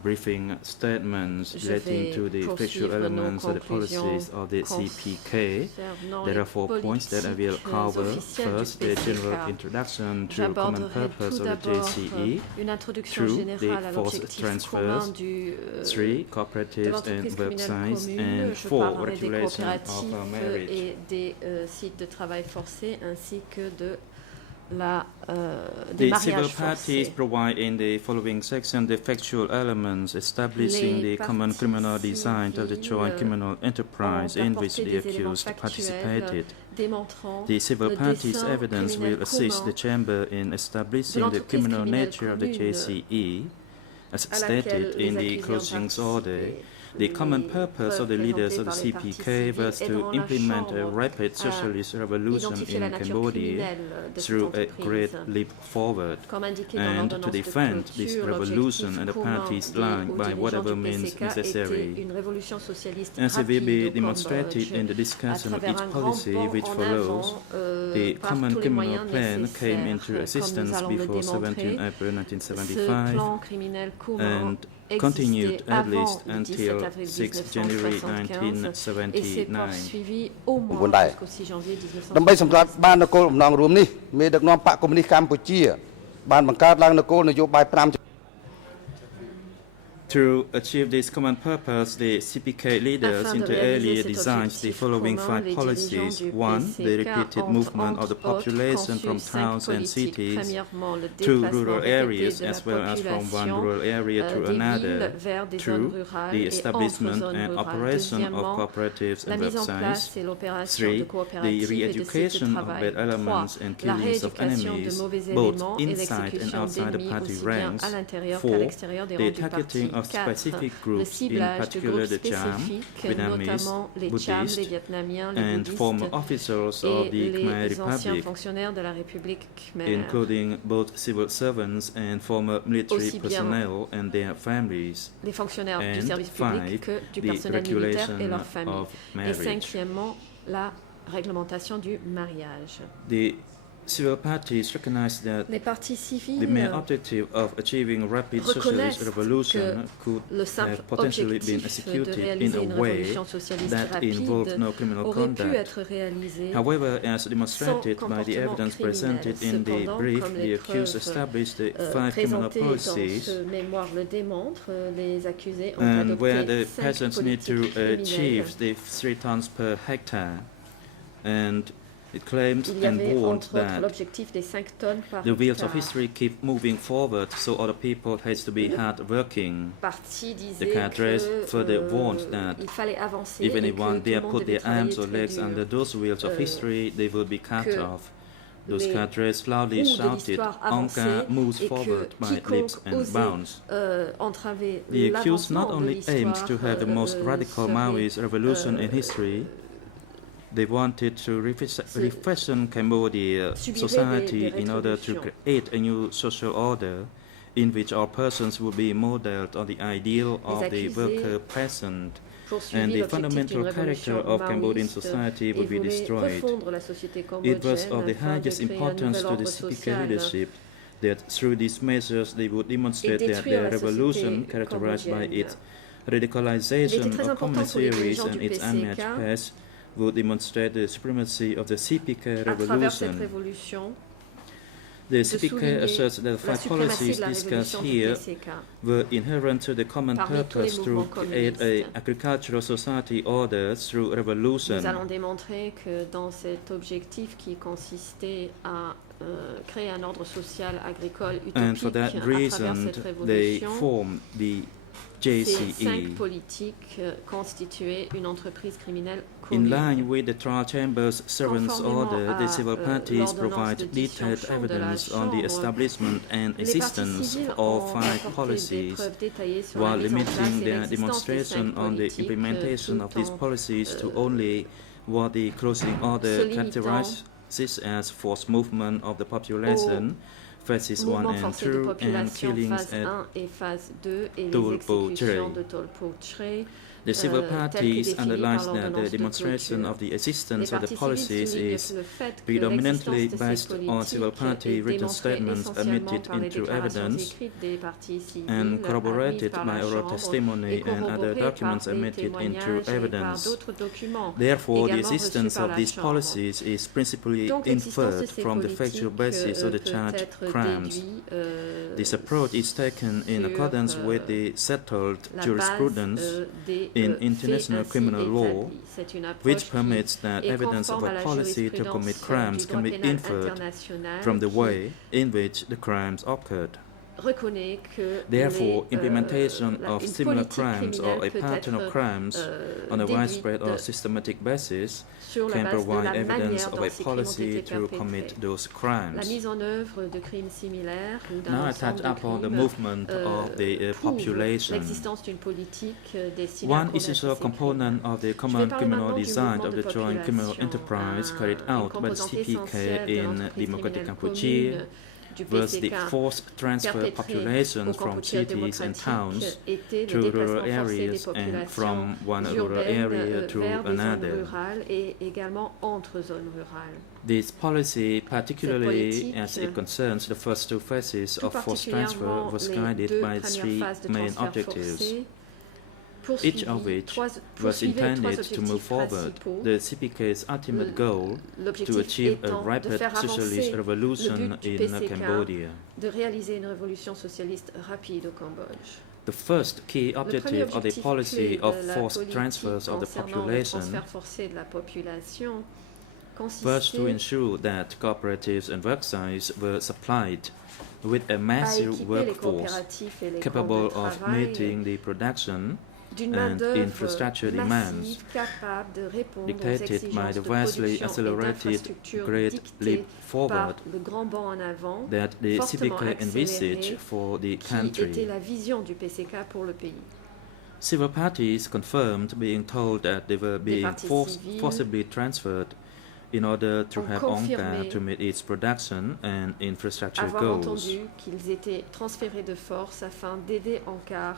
briefing statements Je relating vais to the factual poursuivre nos elements of the policies of the CPK. Concernant There les are 4 points that I will politiques cover. officielles First, du the PCK. general introduction to common J'aborderai purpose tout of the d'abord JCE. une introduction through générale the à forced l'objectif transfers. commun du, 3, de cooperatives and l'entreprise criminelle websites. commune. And Je 4, parlerai des regulation of coopératives marriage. et des sites de travail forcé ainsi que de la, des The civil mariages parties forcés. provide in the following section the factual elements establishing Les the common parties criminal design of the joint civiles criminal enterprise ont in which apporté the des éléments accused factuels participated. démontrant The civil le parties' dessein evidence will criminel assist the commun chamber in establishing the l'entreprise criminal criminelle nature of the commune JCE, as à laquelle stated les in the accusés ont closing order. participé. The common purpose of the leaders of the CPK was to implement a rapid socialist revolution in Cambodia through a great leap forward, and to defend this revolution and the party's line by whatever means necessary. As it will be demonstrated in the discussion of each policy which follows, the Common Criminal Plan came into existence before 17 April 1975 and continued at least until 6 January 1979. ដើម្បីសម្រាប់បាននគរបំណងរួមនេះមេដឹកនាំបកកុម្មុយនីសកម្ពុជាបានបង្កើតឡើងនគរនយោបាយ To achieve this common purpose, the CPK leaders inter alia designed the following 5 policies. 1. The repeated movement of the population from towns and cities to rural areas as well as from one rural area to another. 2. The establishment and operation of cooperatives and websites. 3. The re-education of bad elements and killings of enemies, both inside and outside the party ranks. 4. The targeting of specific groups, in particular the Cham, Vietnamese, Buddhist, and former officers of the Khmer Republic, including both civil servants and former military personnel and their families. And 5. The regulation of marriage. The civil parties recognize that the main objective of achieving rapid socialist revolution could have potentially been executed in a way that involved no criminal conduct. However, as demonstrated by the evidence presented in the brief, the accused established the 5 criminal policies, and where the peasants need to achieve the 3 tons per hectare, and it claimed and warned that the wheels of history keep moving forward, so other people has to be hard-working. The cadres further warned that if anyone dare put their arms or legs under those wheels of history, they will be cut off. Those cadres loudly shouted, "Onka moves forward by leaps and bounds." The accused not only aims to have the most radical Maoist revolution in history, they wanted to refashion Cambodia society in order to create a new social order in which all persons would be modeled on the ideal of the worker peasant, and the fundamental character of Cambodian society would be destroyed. It was of the highest importance to the CPK leadership that through these measures they would demonstrate that their revolution, characterized by its radicalization of commentaries and its unmatched past, would demonstrate the supremacy of the CPK revolution. The CPK asserts that the 5 policies discussed here were inherent to the common purpose to create an agricultural society order through revolution. Nous allons démontrer que dans cet objectif qui consistait à créer un ordre social agricole utopique, and for that reason, they formed the JCE. Ces 5 politiques constituaient une entreprise criminelle In line with the trial chamber's servants' order, the civil parties provide detailed evidence on the establishment and existence of all 5 policies, while limiting their demonstration on the implementation of these policies to only what the closing order characterizes as forced movement of the population, phases 1 and 2, and killings at Tolpo Chre. The civil parties underline that the demonstration of the existence of the policies is predominantly based on civil party written statements admitted into evidence and corroborated by oral testimony and other documents admitted into evidence. Therefore, the existence of these policies is principally inferred from the factual basis of the charged crimes. This approach is taken in accordance with the settled jurisprudence in international criminal law, which permits that evidence of a policy to commit crimes can be inferred from the way in which the crimes occurred. reconnaît que Therefore, implementation of similar crimes or a pattern of crimes on a widespread or systematic basis can provide evidence of a policy to commit those La crimes. mise en œuvre de crimes similaires ou d'un Now I ensemble touch de upon the crimes movement of the prouve population. l'existence d'une politique destinée à One combattre essential ces component crimes. of the Je common vais parler criminal maintenant du design mouvement of de the joint criminal population, enterprise carried une out by the composante CPK essentielle de in l'entreprise Democratic criminelle Kampuchea commune du was the PCK forced transfer perpétrée populations au from Kampuchea cities and démocratique towns était to le rural déplacement forcé des areas and populations from one rural urbaines area to vers des zones another. rurales et également entre zones rurales. This policy, particularly politique, as it concerns the first two phases Tout of forced transfer, particulièrement was les guided deux by premières three phases de main transfert objectives, forcé each of which was poursuivait trois intended to move objectifs forward principaux. the CPK's ultimate goal to L'objectif achieve a étant de rapid faire socialist avancer revolution le but du in PCK, Cambodia. de réaliser une révolution socialiste rapide au Cambodge. The first key Le premier objective of the objectif policy clé of de la forced politique transfers of the concernant le population transfert forcé de la population was to consistait ensure that cooperatives and worksites were supplied with a à massive équiper les workforce coopératifs et les camps capable de of travail meeting the production d'une and main-d'œuvre infrastructure demands massive capable de répondre aux dictated by exigences the de vastly production et accelerated d'infrastructure great dictées leap par forward le grand bond en avant that the fortement CPK envisaged accéléré for the qui était country. la vision du PCK pour le pays. Civil parties confirmed being told that they were being parties civiles forcibly transferred in order to ont have confirmé ONCA to meet its production and infrastructure avoir goals. entendu qu'ils étaient transférés de force afin d'aider Ankar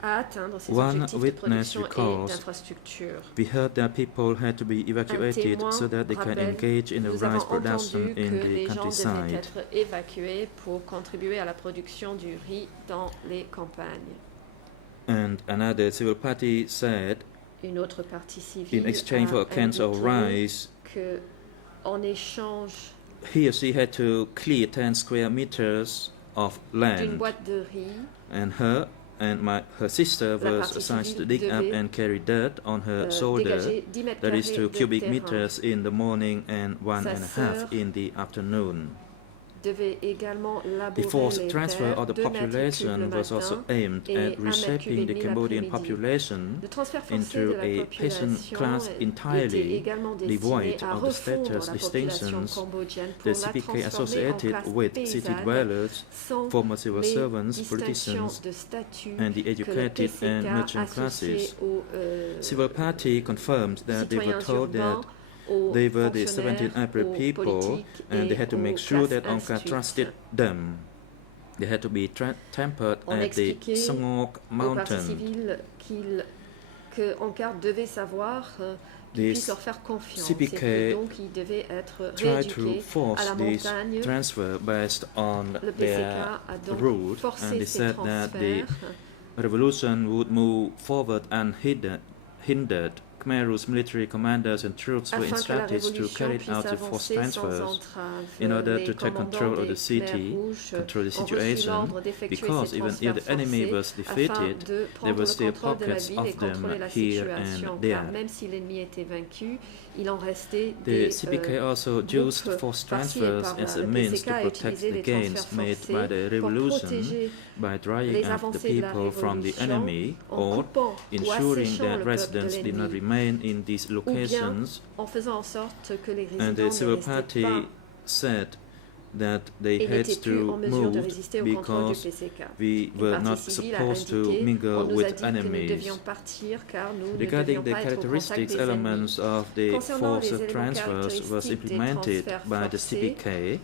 à atteindre ses One objectifs de witness production et recalls, d'infrastructure. We heard that people had to be evacuated témoin so that they can rappelle, engage in the Nous rice avons production entendu in que the les gens devaient countryside. être évacués pour contribuer à la production du riz dans les campagnes. And another civil party said, Une autre partie civile in exchange for a a can of indiqué rice, que, en échange he or she had to clear 10 square meters of d'une land, boîte de riz, and her sister La was partie assigned to civile dig up devait, and carry dirt on her shoulder. dégager 10 mètres That is carrés 2 de cubic terrain. meters in the morning and one Sa and a half sœur in the afternoon. devait également The labourer forced les transfer terres of the 2 mètres cubes le population was also matin aimed et at 1 mètre cube reshaping et the demi Cambodian l'après-midi. population Le transfert forcé into de la a peasant population class était entirely également destiné devoid à of the refondre status la population distinctions cambodgienne pour the la CPK transformer en associated classe with city paysanne dwellers, sans former civil les servants, distinctions politicians, de statut and the que le educated PCK and merchant associait classes. aux Civil party confirmed that they were citoyens told that urbains, aux they were the fonctionnaires, 17 April aux people politiques and they et had to make aux sure classes that Angkar instruites. trusted them. They had to be tempered On at the expliquait Sangok aux partis mountain. civils que Ankar devait savoir qu'ils This puissent leur faire confiance CPK et que donc ils devaient être tried to rééduqués à force la this montagne. transfer based on Le PCK their a donc route, and forcé they ces said that the transferts revolution would move forward unhindered. Khmer's military commanders and troops were afin que la instructed to révolution carry puisse out the forced avancer sans transfers entrave. in order Les to take control commandants of the des city, Khmers rouges control the ont reçu situation, l'ordre d'effectuer because ces even if transferts the enemy forcés was afin defeated, de there prendre were le still contrôle de la pockets ville et of them contrôler la here situation, and car there. même si l'ennemi était vaincu, il en restait The des CPK also used groupes forced par-ci et transfers par-là. as a Le means PCK to a protect utilisé the les gains transferts made forcés by the pour revolution protéger by drying les up the avancées de la people from the révolution enemy en or coupant ou ensuring asséchant that le peuple de residents did not l'ennemi, remain in these ou bien locations. en faisant en sorte que les And the résidents civil ne restaient party pas said that they et had n'étaient plus en to mesure de move résister au contrôle du because PCK. we Une were partie not civile a supposed to indiqué, on mingle nous a dit with que nous enemies. devions partir car nous ne Regarding devions the pas être au contact characteristics des ennemis. elements of the Concernant les forced éléments transfers was caractéristiques des implemented transferts by the forcés CPK,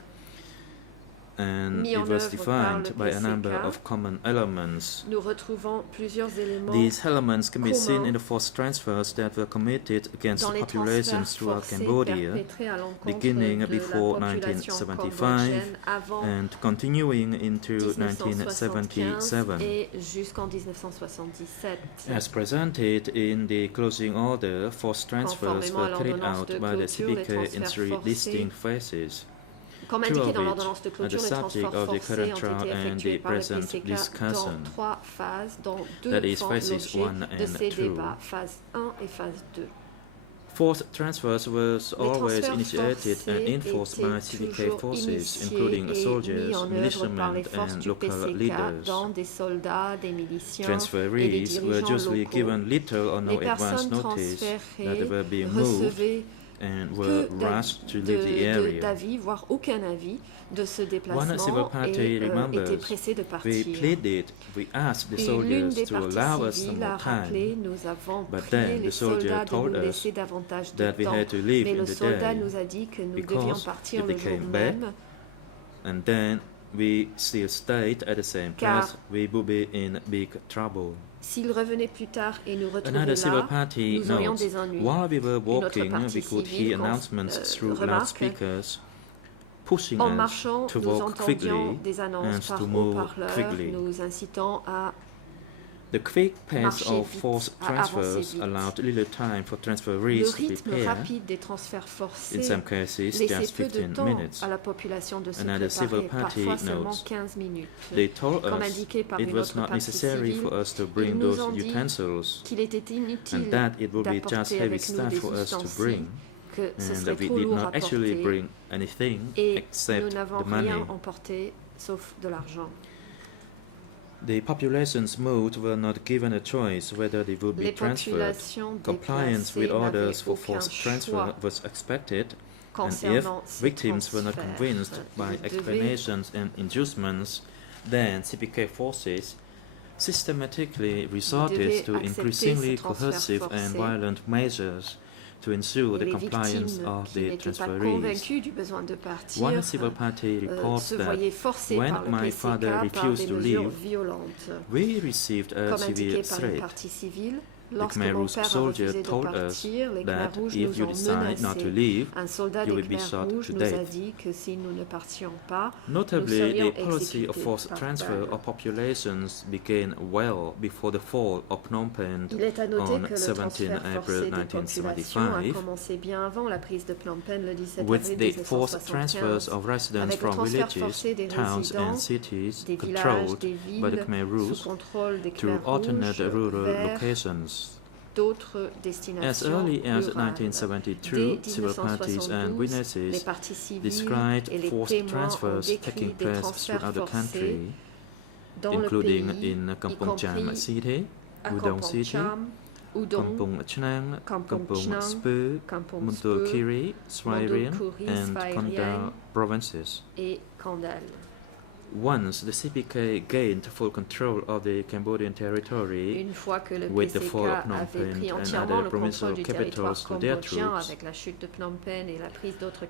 and mis it en was œuvre par le defined by a number PCK, of common elements. nous retrouvons plusieurs éléments These elements can be seen communs in the forced transfers that were committed against dans the les populations transferts throughout forcés Cambodia, perpétrés à l'encontre beginning de before la population 1975 cambodgienne avant and continuing into 1975 1977. et jusqu'en 1977. As presented in the closing order, forced transfers Conformément à were carried l'ordonnance out de by the clôture, les CPK in transferts 3 forcés, distinct phases. Comme Two indiqué of dans which l'ordonnance de are the clôture, les subject transferts of the forcés current ont trial été and effectués the par le present PCK discussion. dans 3 phases, dont 2 That is font phases l'objet 1 de and ces 2. débats, phase 1 et phase 2. Forced transfers was always transferts initiated and forcés enforced by étaient CPK toujours forces, initiés including et soldiers, mis en œuvre par les militiamen, forces and du local PCK leaders. dans des soldats, des miliciens et des Transferees were dirigeants usually locaux. given little or no Les advance personnes notice that they transférées were being moved recevaient and were rushed to leave the area. d'avis, voire aucun avis de ce One déplacement civil party et étaient remembers, pressés de we partir. pleaded, we asked the Puis l'une soldiers des to allow parties us some civiles a more rappelé, time, nous avons but prié then les the soldier soldats de told nous us laisser davantage de that we temps. had to leave Mais in le the soldat day nous a dit que nous because devions partir they le jour came back, même, and then we still stayed at the same car place, we would be in big trouble. s'ils revenaient plus tard et nous retrouvaient Another civil là, party nous aurions notes, des ennuis. while we were Une autre walking, partie we could civile hear announcements through remarque, loudspeakers pushing en us marchant, to nous walk quickly entendions des and annonces par to move haut-parleur, quickly. nous incitant à The quick pace marcher of vite, forced à avancer transfers vite. allowed little time for le transferees to rythme prepare, rapide des transferts forcés in some cases laissait just peu de 15 temps minutes. à la population de se Another civil préparer, party parfois seulement notes, 15 minutes. They told Comme us indiqué par it une was autre not partie necessary civile, for us to ils bring nous those ont dit utensils qu'il était inutile and that it would be just d'apporter heavy avec nous stuff des for us to ustensiles, bring, que ce and serait that we trop did lourd à not actually porter bring anything et nous except n'avons the money. rien emporté sauf de l'argent. The population's moved were not given a choice whether they would be Les transferred. populations Compliance déplacées with orders n'avaient for aucun forced transfer choix was expected, and if concernant ces victims were not transferts. convinced by Ils devaient explanations and inducements, then CPK forces systematically resorted to accepter increasingly ces transferts coercive and forcés. violent measures to ensure Et the les compliance victimes of qui the n'étaient pas transferees. convaincues du besoin de partir One civil party reports se that voyaient forcées when par le my PCK father par refused des to mesures leave, violentes. we received a Comme indiqué severe par une threat. partie civile, The lorsque Khmer mon Rouge père a soldier refusé de told us partir, les Khmer that Rouges if nous you ont decide not to menacés. leave, Un soldat you des will be Khmer shot Rouges to nous death. a dit que si nous ne partions pas, Notably, serions the policy of exécutés forced par transfer balle. of populations began well before the fall of Phnom Penh il est à noter on que le 17 transfert April forcé des populations a 1975, commencé bien avant la prise de Phnom Penh le 17 with avril the forced transfers 1975. of residents Avec le from transfert villages, forcé des towns, and résidents, cities des villages, controlled des by the villes Khmer sous Rouge contrôle des to Khmer alternate Rouges rural vers locations. d'autres As destinations early as rurales. 1972, Dès civil parties and 1972, les witnesses parties civiles described et les forced témoins ont transfers décrit taking des place transferts throughout the forcés country, dans le including pays, in Kampong compris Cham City, à Udon Kampong City, Cham, Udon, Kampong Chnang, Kampong Kampong Chhnang, Speu, Kampong Mundul Speu, Kiri, Svay Rieng, Mondulkiri, and Svay Kanda Rieng provinces. et Kandal. Once the CPK gained full control of the Cambodian territory, Une fois que le with the PCK fall of Phnom avait Penh pris and entièrement other le provincial contrôle du territoire capitals to their cambodgien troops, avec la chute de Phnom Penh et la prise d'autres they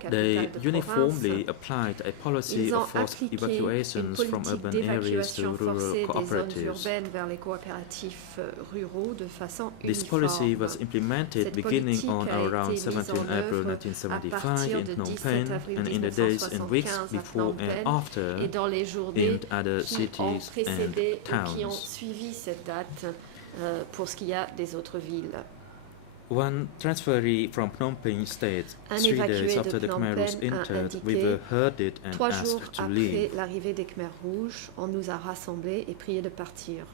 capitales de uniformly province, applied a policy ils ont of forced appliqué une evacuations from politique urban areas d'évacuation to rural forcée des zones cooperatives. urbaines vers les coopératifs ruraux de façon This uniforme. policy was implemented Cette beginning politique on a or around été mise 17 en April œuvre 1975 à partir in de Phnom 17 Penh avril and in the days and weeks 1975 à before Phnom Penh and after et dans les journées in other qui ont cities précédé and ou qui ont towns. suivi cette date pour ce qu'il y a des autres villes. One transferee from Phnom Penh states, Un 3 évacué days de after the Phnom Khmer Rouge Penh a entered, we indiqué, were herded and 3 jours asked to après leave. l'arrivée des Khmer Rouges, on nous a rassemblés et prié de partir.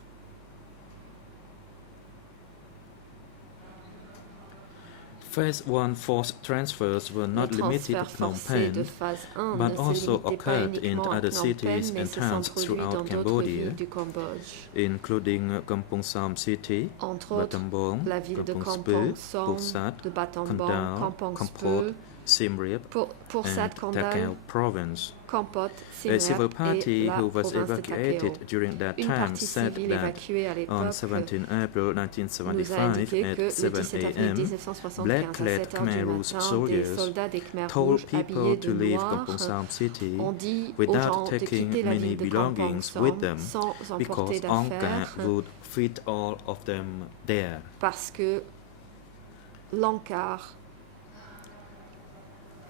Phase 1 forced transfers were not Les limited to transferts Phnom forcés de Penh, phase 1 but ne se also limitaient pas occurred in uniquement à other Phnom Penh, cities mais and se sont towns produits throughout dans d'autres Cambodia, villes du Cambodge, including Kampong Sam City, entre autres Battambang, la ville de Kampong Kampong Speu, Som, Pursat, de Battambang, Kandal, Kampong Kampot, Speu, Siem Reap, Pursat, and Kandal, Takeo Province. Kampot, A civil Siem Reap party et la who was province de evacuated Takeo. during that Une time partie said civile that évacuée à on l'époque 17 April nous a 1975 indiqué que at le 7 17 avril a.m., 1975 black-clad à 7 heures Khmer du Rouge matin, des soldiers soldats des Khmer told Rouges people habillés to de leave noir Kampong Sam City ont dit aux without gens de taking quitter la many ville de Kampong belongings Som with them sans emporter because d'affaires Angkar would fit all of them there. parce que l'Ankar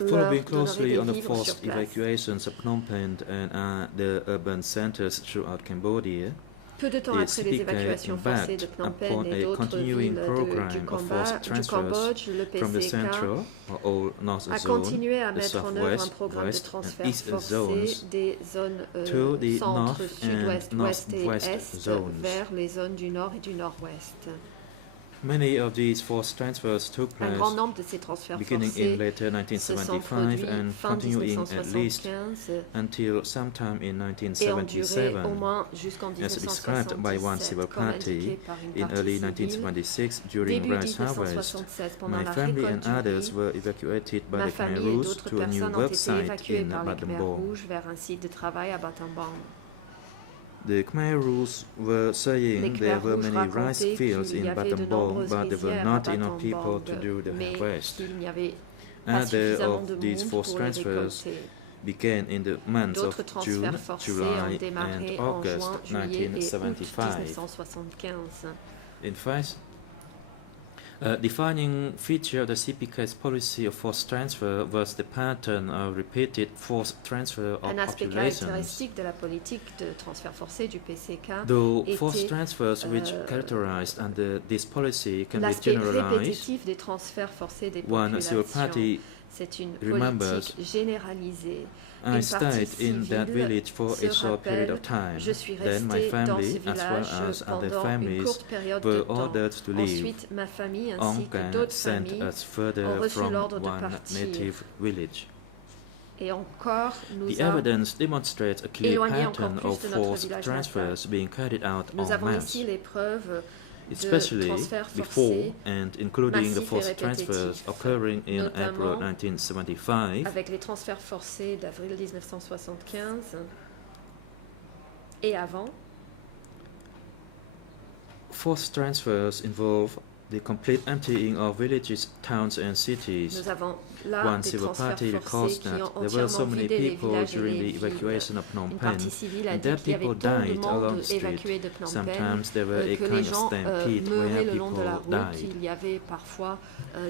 leur Following donnerait closely des on the vivres sur forced place. evacuations of Phnom Penh and the urban centers throughout Cambodia, Peu de temps the après les CPK évacuations forcées de embarked Phnom Penh upon et a d'autres continuing villes program du of forced du transfers Cambodge, le from the PCK central or all north a zone, continué à the mettre en œuvre un southwest, programme de west, transfert and east forcé zones des zones to the centre, north sud-ouest, and ouest et northwest est zones. vers les zones du nord et du nord-ouest. Many of these forced transfers took Un place grand nombre de ces transferts beginning forcés in later se sont 1975 produits and fin continuing at least 1975 until sometime in et ont duré 1977, au moins jusqu'en as described by one 1977, civil comme party indiqué par une in partie early civile. 1926 during Début rice harvest. 1976, pendant My la family récolte and du others riz, were evacuated by ma the Khmer famille et Rouge d'autres to a new personnes ont été website évacuées in par les Khmers Battambang. rouges vers un site de travail à Battambang. The Khmer Rouge were Les saying there Khmers were rouges many rice racontaient fields qu'il y in avait de Battambang, nombreuses but there were rizières à not enough people to Battambang, do the mais harvest. qu'il n'y avait pas Other suffisamment de of these monde forced pour les transfers récolter. began in the months D'autres of June, transferts forcés July, ont démarré and en August juin, juillet et août 1975. 1975. In fact, a defining feature of the CPK's policy of forced transfer was the pattern of repeated forced transfer of Un aspect populations. caractéristique de la politique de transfert forcé du PCK Though était, forced transfers which characterized under this policy can be l'aspect generalized, répétitif des transferts forcés des one civil populations. party C'est une remembers, politique généralisée. I Une stayed partie in that civile village for se a short period of rappelle, time. je suis Then my restée dans ce family, as well village as other pendant une families, courte période de were temps. ordered to leave. Ensuite, ma famille ainsi que Onka d'autres sent familles us further ont reçu from l'ordre de one partir. native village. Et encore, nous, The evidence demonstrates a clear éloigné encore pattern plus of de notre forced village transfers being carried out nous en avons masse, ici les preuves de especially transferts before forcés and including the massifs et forced transfers répétitifs, occurring in April notamment 1975 avec les transferts forcés d'avril 1975 et avant. Forced transfers involve the complete emptying of villages, towns and cities. Nous avons là One des civil transferts party forcés records qui that ont there were so entièrement many vidé les people villages et during les the villes. evacuation of Phnom Une Penh, partie civile a and dit that qu'il y avait people tant de died along monde the street. évacué de Phnom Penh Sometimes there were a que les kind of gens stampede meuraient where le long de la people route. died. Il y avait parfois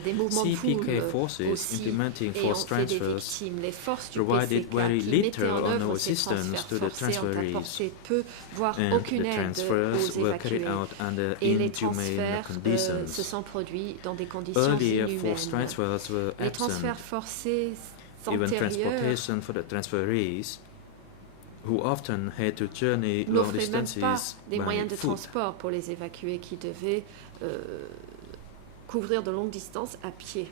des mouvements de foule CPK forces aussi implementing et ont forced fait des transfers victimes. Les forces du provided PCK very qui mettaient little en or no œuvre ces assistance transferts to the forcés ont transferees, apporté peu, voire and aucune the aide transfers aux were carried évacués. out under Et les inhumane transferts se conditions. sont produits dans des conditions Earlier inhumaines. forced transfers were Les absent. transferts forcés Even antérieurs transportation for the transferees, who often had to journey long n'offraient même pas distances des by moyens de foot. transport pour les évacués qui devaient couvrir de longues distances à pied.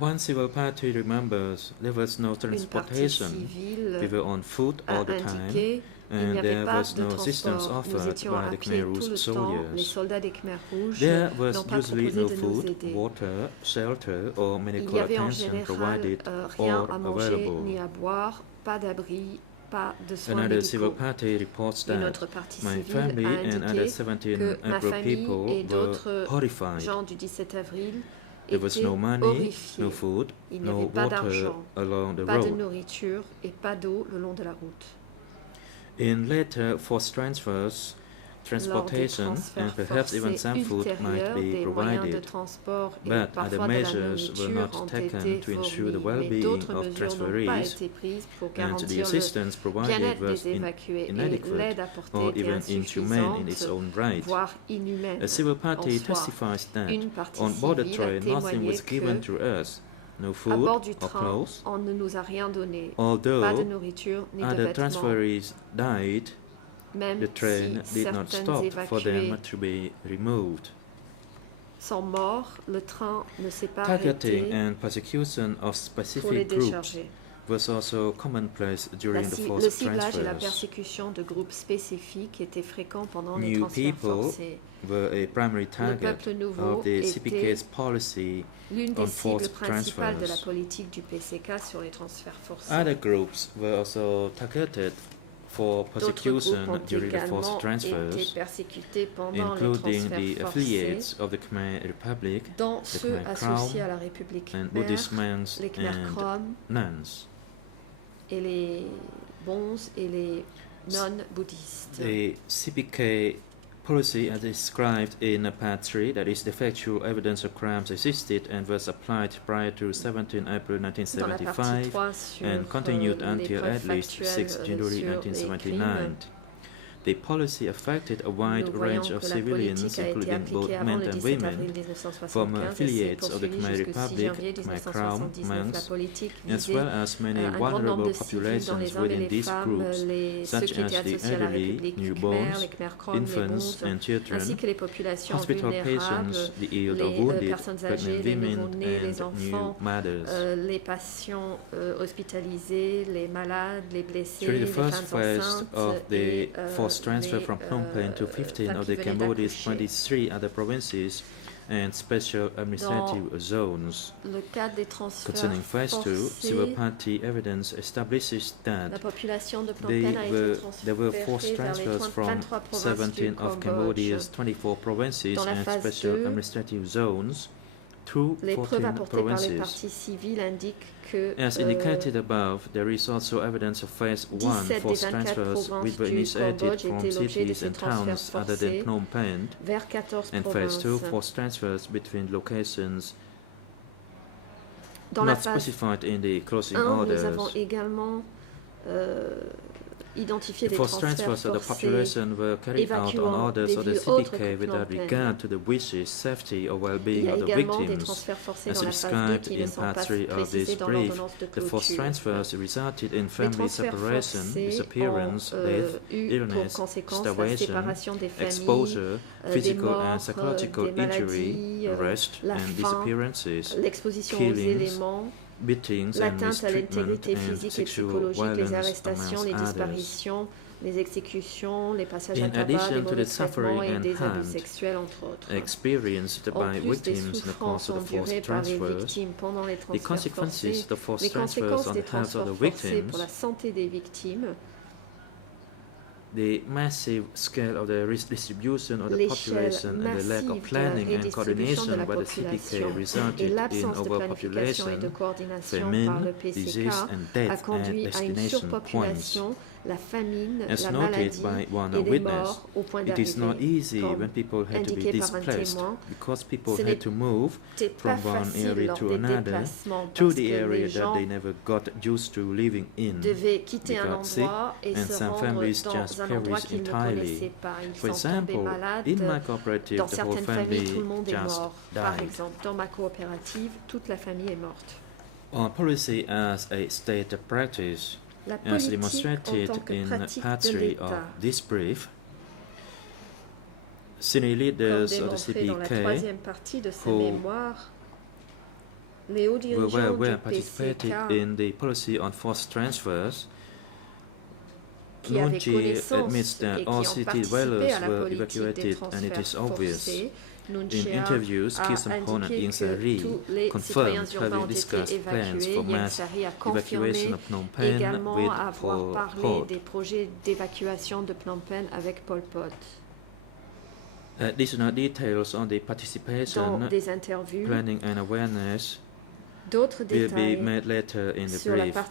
One civil party remembers there was no Une partie transportation. civile We were on foot a all the time, indiqué qu'il n'y and avait there pas was de no assistance transport. Nous offered étions à by the pied Khmer tout Rouge le temps. Les soldiers. soldats des Khmers rouges There was n'ont pas usually proposé no de nous food, aider. water, shelter, or Il medical y avait en attention général provided rien or à manger available. ni à boire, pas d'abri, pas de soins Another civil médicaux. party reports Une that autre partie my civile family a and other indiqué 17 que ma April famille people et were d'autres horrified. gens du 17 avril There was étaient no money, horrifiés. no food, Il n'y no avait pas water d'argent, along the pas de road. nourriture et pas d'eau le long de la route. In later forced transfers, transportation and perhaps even some food might be des moyens de provided, transport et but other parfois de la measures were nourriture not ont taken été to ensure the fournis, mais well-being d'autres of mesures n'ont pas transferees, été prises pour and the garantir le assistance provided bien-être was des évacués et inadequate l'aide apportée or était even inhumane in its insuffisante, own right. voire inhumaine. A civil party en soi. testifies that Une partie on board the civile a train nothing témoigné was given que to us, no à food bord du or train, clothes, on ne nous a rien donné, pas de although nourriture ni de other vêtements, transferees died. même The train si did not certaines stop for them évacués to be removed. sont morts, le train ne s'est pas Targeting arrêté and persecution of pour les specific groups décharger. was also commonplace during the Le forced ciblage et la transfers. persécution de groupes spécifiques étaient fréquents pendant les New transferts people forcés. were a primary Le target peuple nouveau of the était CPK's policy l'une des on cibles forced principales de la transfers. politique du PCK sur les transferts forcés. Other groups were also targeted for D'autres persecution groupes ont during the forced également été transfers, persécutés pendant les including the transferts affiliates forcés, of the Khmer Republic, dont the ceux Khmer associés Krom à la République and khmer, Buddhist monks les Khmer and Krom nuns. et les bons et les non-bouddhistes. The CPK policy as described in Part 3, that is, the factual evidence of crimes existed and was applied prior to 17 April Dans la partie 1975 3 sur and continued les until preuves at least factuelles 6 January sur les 1979. crimes, The policy affected a wide Nous range voyons of que la civilians, politique a été including both appliquée avant men le and 17 avril women, 1975 former et s'est affiliates of the poursuivie Khmer jusqu'au 6 Republic, janvier Khmer Krom, 1979. La monks, politique as visait well as many un grand nombre vulnerable de civils, dont populations les hommes et within les these femmes, groups, ceux such qui étaient as the associés à la elderly, République Khmer, newborns, les Khmer Krom, les infants bonzes, and ainsi children, que les populations hospital vulnérables, patients, the ill or les wounded, personnes âgées, pregnant les women, nouveau-nés, les and new enfants, mothers. les patients hospitalisés, les malades, les blessés, During les the femmes first phase enceintes of et the forced transfer from Phnom Penh to 15 of the Cambodia's 23 other provinces and special administrative zones. le cadre des transferts Concerning phase 2, civil forcés, party evidence establishes la that population de Phnom there Penh a été were forced transférée vers les transfers from 23 provinces 17 du of Cambodge. Cambodia's 24 provinces Dans la and phase special 2, administrative zones to Les preuves 14 apportées par les provinces. parties civiles indiquent que As indicated above, there is also evidence of phase 1 17 forced des 24 transfers which provinces were du initiated Cambodge from étaient l'objet de cities ces and transferts towns other than forcés Phnom Penh, vers 14 and phase 2 provinces. forced transfers between locations Dans la not phase specified in the closing 1, nous orders. avons également identifié The des forced transferts transfers of the forcés population were carried out on évacuant orders des of the villes autres CDK que without Phnom Penh. regard to the wishes, safety or Il well-being y a of the également des victims. transferts forcés As dans la phase 2 described qui ne in sont part pas 3 of précisés this dans brief, l'ordonnance de the forced clôture. transfers resulted in Les family transferts separation, forcés disappearance, ont death, eu pour illness, conséquence la starvation, séparation des familles, exposure, des physical morts, and psychological des injury, maladies, arrest la and faim, disappearances, l'exposition aux killings, éléments, beatings and l'atteinte à mistreatment l'intégrité and physique et sexual psychologique, les violence, arrestations, amongst les others. disparitions, les exécutions, les passages à In tabac, addition les to mauvais the suffering traitements et and des abus harm sexuels, entre autres. experienced En by plus des victims in the souffrances course of the endurées forced par les transfers, victimes pendant les the transferts consequences forcés, of the forced les transfers conséquences on des the health of transferts the forcés pour la victims, santé des victimes, the massive scale of the distribution of the l'échelle population and the lack massive of de planning la and redistribution de coordination la by the CPK population et resulted in l'absence de planification et de overpopulation, coordination par le famine, PCK disease and a death at conduit à une destination points. surpopulation, la famine, As la noted maladie by one et les witness, morts au point it is not d'arrivée. easy Comme when people had to be indiqué par un displaced témoin, because people ce had to move C'était pas from one facile area lors to des another déplacements to parce the que area les that gens they never got used to living in. devaient quitter un got sick, endroit et and se some rendre families dans just un endroit perished qu'ils ne entirely. connaissaient pas. Ils For sont tombés example, malades. in my cooperative, Dans the whole certaines familles, tout le family monde est just mort. Par died. exemple, dans ma coopérative, toute la famille est morte. On policy as a state practice, La as politique en demonstrated tant que in pratique part de 3 of l'État, this brief, senior comme leaders of the démontré dans la CPK troisième partie de ces who mémoires, les hauts were dirigeants well du participated PCK in the policy on forced transfers. qui avaient Nunchi connaissance admits that et qui all ont city participé dwellers à la were politique des evacuated, and it is transferts obvious. forcés. In Nunchia interviews, a Kisampon and indiqué Ieng que Sari tous les confirmed citoyens urbains having ont été discussed plans évacués. for Ieng mass Sari a confirmé evacuation of Phnom Penh également with avoir Pol parlé Pot. des projets d'évacuation de Phnom Penh avec Pol Pot. Additional details on the Dans participation, des interviews, planning and awareness d'autres will be détails made later in the sur la brief. Now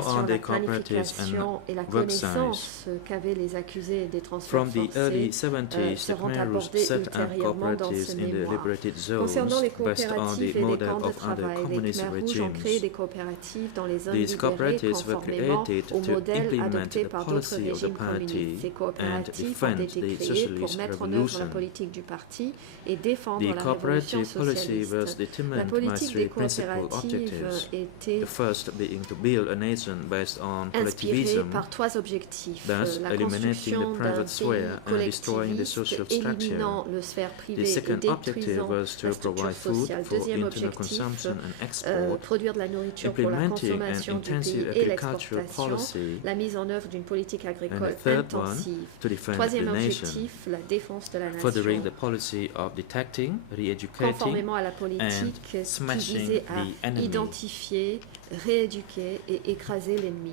participation, on la the cooperatives planification et la and websites. connaissance qu'avaient les accusés des transferts From the early forcés 70s, the seront Khmer Rouge abordés set up ultérieurement dans cooperatives ce in the mémoire. liberated zones Concernant les based on the coopératives et les model camps de of other travail, les communist Khmer rouges ont créé regimes. des coopératives dans les zones These libérées cooperatives were conformément created au to modèle implement adopté the par d'autres policy of the régimes party communistes. Ces and coopératives ont defend été the créées pour socialist mettre en œuvre la revolution. politique du parti et défendre The la révolution cooperative policy was socialiste. La determined by politique des three principal coopératives objectives. était The first being to build a nation based on inspirée collectivism, par trois objectifs. thus La eliminating the construction d'un private pays sphere and destroying the collectiviste, social structure. éliminant le sphère The privée et second objective détruisant was la to structure provide food sociale. for Deuxième internal objectif, consumption and export, produire de la nourriture pour la implementing an consommation du intensive pays et agricultural l'exportation, policy, la mise en œuvre d'une politique and agricole the third one, intensive. to defend Troisième the nation, objectif, la défense de la furthering nation. the policy of detecting, re-educating, Conformément à la politique qui smashing visait à the enemy. identifier, rééduquer et écraser l'ennemi.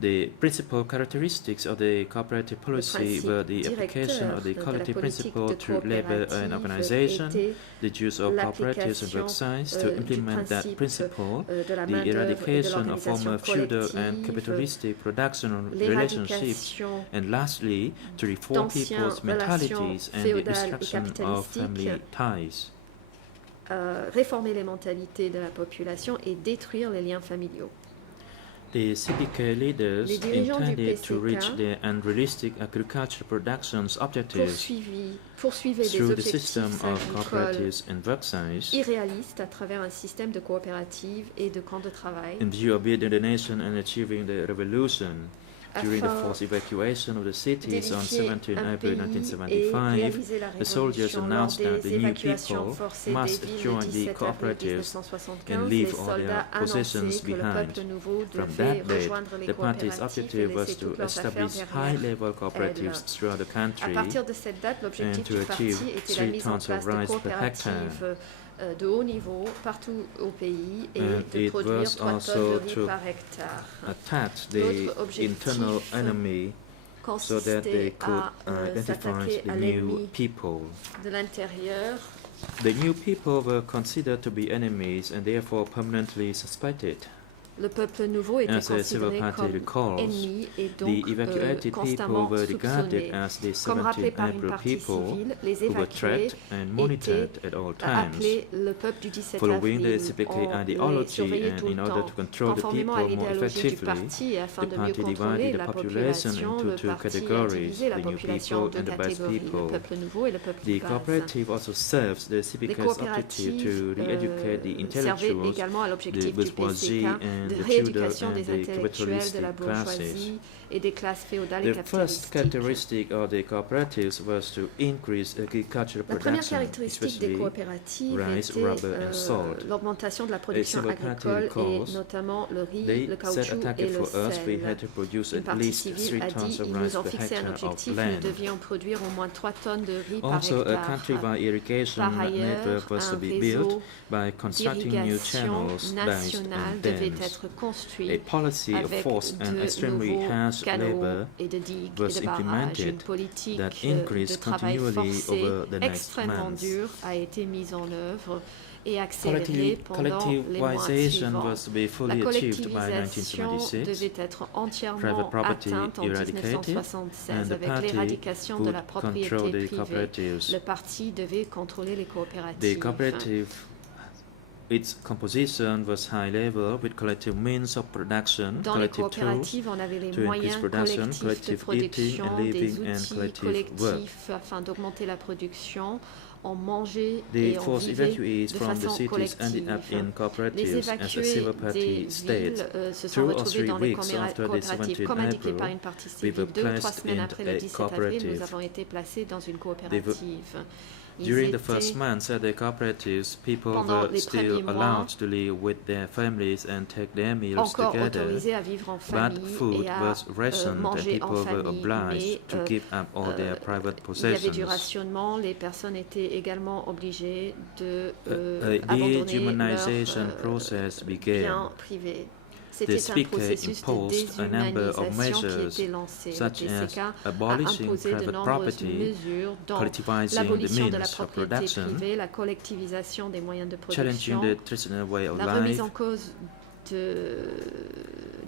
The principal characteristics of the cooperative policy principe were the application of the directeur de la quality politique principle de to labor and coopérative organization, était the use of cooperatives and websites to du implement that principe, principle, de la the main-d'œuvre et de eradication of l'organisation former feudal and collective, capitalistic production relationships, l'éradication and lastly, to reform d'anciennes people's mentalities relations and the féodales et destruction of family capitalistiques, ties. réformer les mentalités de la population et détruire les liens familiaux. The CPK leaders Les dirigeants du intended to reach PCK their unrealistic agricultural productions objectives poursuivaient des through the objectifs system of agricoles cooperatives and worksites irréalistes à travers un système de coopératives et de camps de travail in view of building the nation and achieving the revolution. During the afin forced evacuation of the cities on d'édifier 17 un April pays et 1975, réaliser la the soldiers révolution lors announced that the des new évacuations people forcées must des villes join le the 17 avril cooperatives 1975. and Les leave all soldats their possessions annonçaient que le behind. peuple nouveau From devait that date, rejoindre les the party's coopératives et objective was laisser to toutes leurs affaires establish derrière. high-level cooperatives throughout the À country partir de cette date, l'objectif and to du parti achieve était la 3 mise en tons of place de rice per coopératives de haut niveau partout au pays et And de it produire was 3 tonnes also de riz to par hectare. attack the L'autre objectif internal enemy so that they consistait could à identify s'attaquer the à new l'ennemi people. de l'intérieur. The new people were considered to be enemies and therefore permanently suspected. Le peuple nouveau était As the Civil considéré Party comme recalls, ennemi et the donc evacuated people constamment were regarded soupçonné. as the Comme rappelé 17 par une April partie people civile, les who were évacués tracked and monitored at all times. appelé le peuple du 17 Following avril. the CPK On les ideology surveillait tout and le in order temps. to control the Conformément à people more l'idéologie du effectively, parti et afin the de mieux party contrôler divided la the population population, into le two parti a categories, divisé la the new population en people deux and the best catégories, people. le peuple nouveau et le peuple The de base. cooperative also serves the Les CPK's objective to re-educate the coopératives servaient intellectuals, également à the l'objectif du bourgeoisie PCK and de the rééducation feudal des and the intellectuels, de la capitalistic classes. bourgeoisie et des classes féodales et The first capitalistiques. characteristic of the cooperatives was to increase agricultural La première production, caractéristique des especially coopératives rice, était rubber and salt. l'augmentation de la production Civil Party agricole et recalls, notamment le riz, they le said caoutchouc et attacked le for us we sel. had to produce Une at partie least 3 civile a tons dit of ils rice nous ont per fixé un hectare of objectif, nous land. devions produire au moins 3 tonnes de riz par Also, a hectare. countrywide irrigation Par ailleurs, network was to un be built réseau by constructing new d'irrigation channels based nationale on devait dams. être construit A policy of avec forced and de extremely nouveaux harsh canaux labor et de digues et was de barrages. Une implemented politique that de increased travail continually forcé over the next extrêmement months. dure a été mise en œuvre et accélérée pendant les mois Collectivization suivants. was to be La fully achieved by collectivisation 1976. devait être entièrement Private property atteinte en eradicated, 1976 and the avec party l'éradication de would la propriété control the privée. cooperatives. Le parti devait contrôler les The coopératives. cooperative, its composition was high level with collective means of production, Dans les collective tools coopératives, on avait les to increase moyens production, collectifs de collective production, eating and des living and outils collective work. collectifs afin d'augmenter la production. On mangeait The et on forced vivait evacuees de from the façon cities ended up collective. in Les cooperatives as the évacués Civil des Party states. villes se sont 2 or retrouvés 3 dans les weeks after the coopératives. 17th Comme indiqué April, par une partie we civile, were 2 ou 3 placed semaines in après le a 17 avril, cooperative. nous avons été placés dans une coopérative. Ils During the étaient first months at the cooperatives, people pendant were les still premiers mois allowed to live with their families and take their meals encore together, autorisés à vivre en but famille food et à was rationed and manger en people were famille. obliged to Mais give up all their private il y avait du possessions. rationnement, les personnes étaient également obligées de A abandonner dehumanization leurs process biens began. privés. The C'était un speaker processus de imposed a number of déshumanisation qui measures, était lancé. such Le as PCK a abolishing imposé de private nombreuses property, mesures dans collectivizing the l'abolition de la means of propriété production, privée, la collectivisation des moyens de challenging production, the traditional way of la remise life, en cause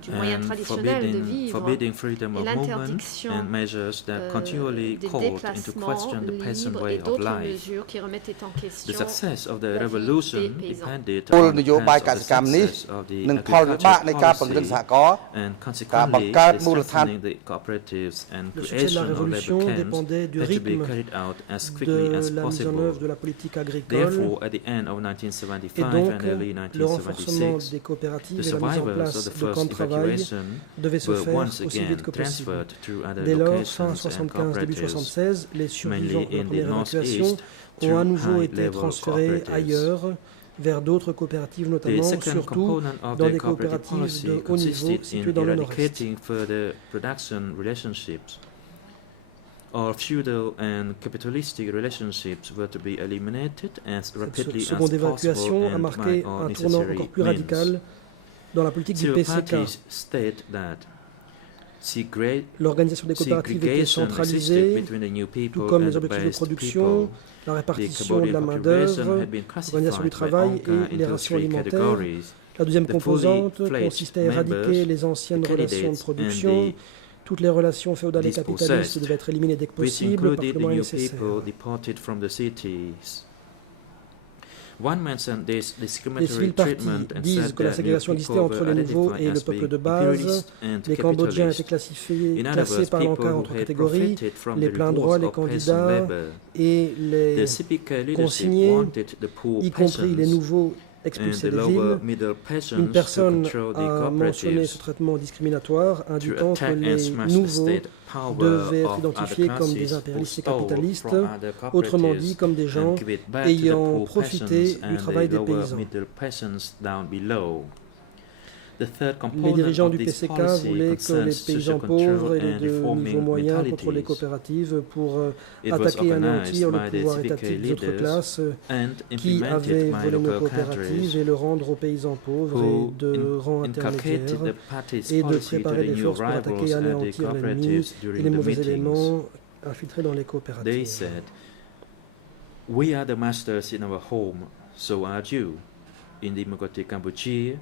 du moyen and traditionnel de vivre forbidding freedom et of movement l'interdiction and measures that continually des called into déplacements question the peasant libres way et of d'autres life. mesures qui remettaient en The question success of the la vie revolution des paysans. depended គោល on ន the យោបាយ path ក of សិ the កម្មនេះ success of the និងផលវិបាកនៃការពង្រឹង agricultural សហករណ៍ policy and ការបង្ consequently កើត the មូលដ្ឋាន strengthening the cooperatives and Le succès de la creation of révolution labor camps dépendait du had to be rythme carried out as quickly de as la mise en œuvre possible. de la politique agricole Therefore, at the end of et 1975 donc and early le renforcement 1976, des coopératives the et la mise en survivors of place the de camps first de travail evacuation devaient se were faire once aussi again vite que possible. transferred to other Dès lors, fin locations and 75, début cooperatives, 76, les survivants mainly de la in the première évacuation northeast, ont à to nouveau été high-level transférés cooperatives. ailleurs, vers d'autres coopératives, The notamment second surtout component of dans the des cooperative coopératives policy de haut niveau consisted situées in dans le nord-est. eradicating further production relationships. All feudal and capitalistic relationships were to be eliminated as rapidly Cette as seconde possible évacuation a and marqué by all un tournant necessary encore plus means. radical dans la politique du Civil PCK. parties state that L'organisation des coopératives était segregation existed centralisée, between the new people tout comme and les the objectifs de based production, people. la The répartition de la Cambodian main-d'œuvre, population had been l'organisation du classified by travail ONCA et les into rations 3 alimentaires. categories. La deuxième The fully composante fledged consistait à éradiquer members, les anciennes the relations de candidates production. and the Toutes les relations féodales et dispossessed, capitalistes devaient être éliminées dès que which possible par included le the moyen new nécessaire. people deported from the cities. One mentioned this Les discriminatory civils partis treatment and disent said que la that ségrégation new existait people entre were les nouveaux et identified le as peuple being de base. imperialist and Les Cambodgiens étaient capitalist. classés In other words, par people l'encart who entre had catégories, profited from les the pleins droits, rewards les of peasant candidats labor. et The les CPK leadership consignés, wanted the poor y compris les peasants nouveaux and expulsés the des lower villes. middle peasants Une to personne control the a mentionné ce cooperatives, traitement discriminatoire, to indiquant que attack and les smash the nouveaux state power devaient être of identifiés other comme des classes who impérialistes et stole capitalistes, from other autrement dit cooperatives comme des gens and give it back to the ayant poor profité peasants du and travail the des lower paysans. middle peasants down below. The third Les component dirigeants of du this PCK policy voulaient que les concerns paysans social control pauvres et les and de niveau reforming moyen contrôlent les mentalities. coopératives pour It was attaquer et organized anéantir le by the pouvoir CPK étatique des autres leaders classes and qui implemented avaient by volé nos local coopératives cadres et le rendre aux paysans pauvres who et de rang inculcated the intermédiaire party's et de policy to préparer the les new forces pour rivals attaquer et at the anéantir l'ennemi cooperatives et during les the mauvais meetings. éléments infiltrés dans les They coopératives. said, "We are the masters in our home, so are you. In democratic Cambodia,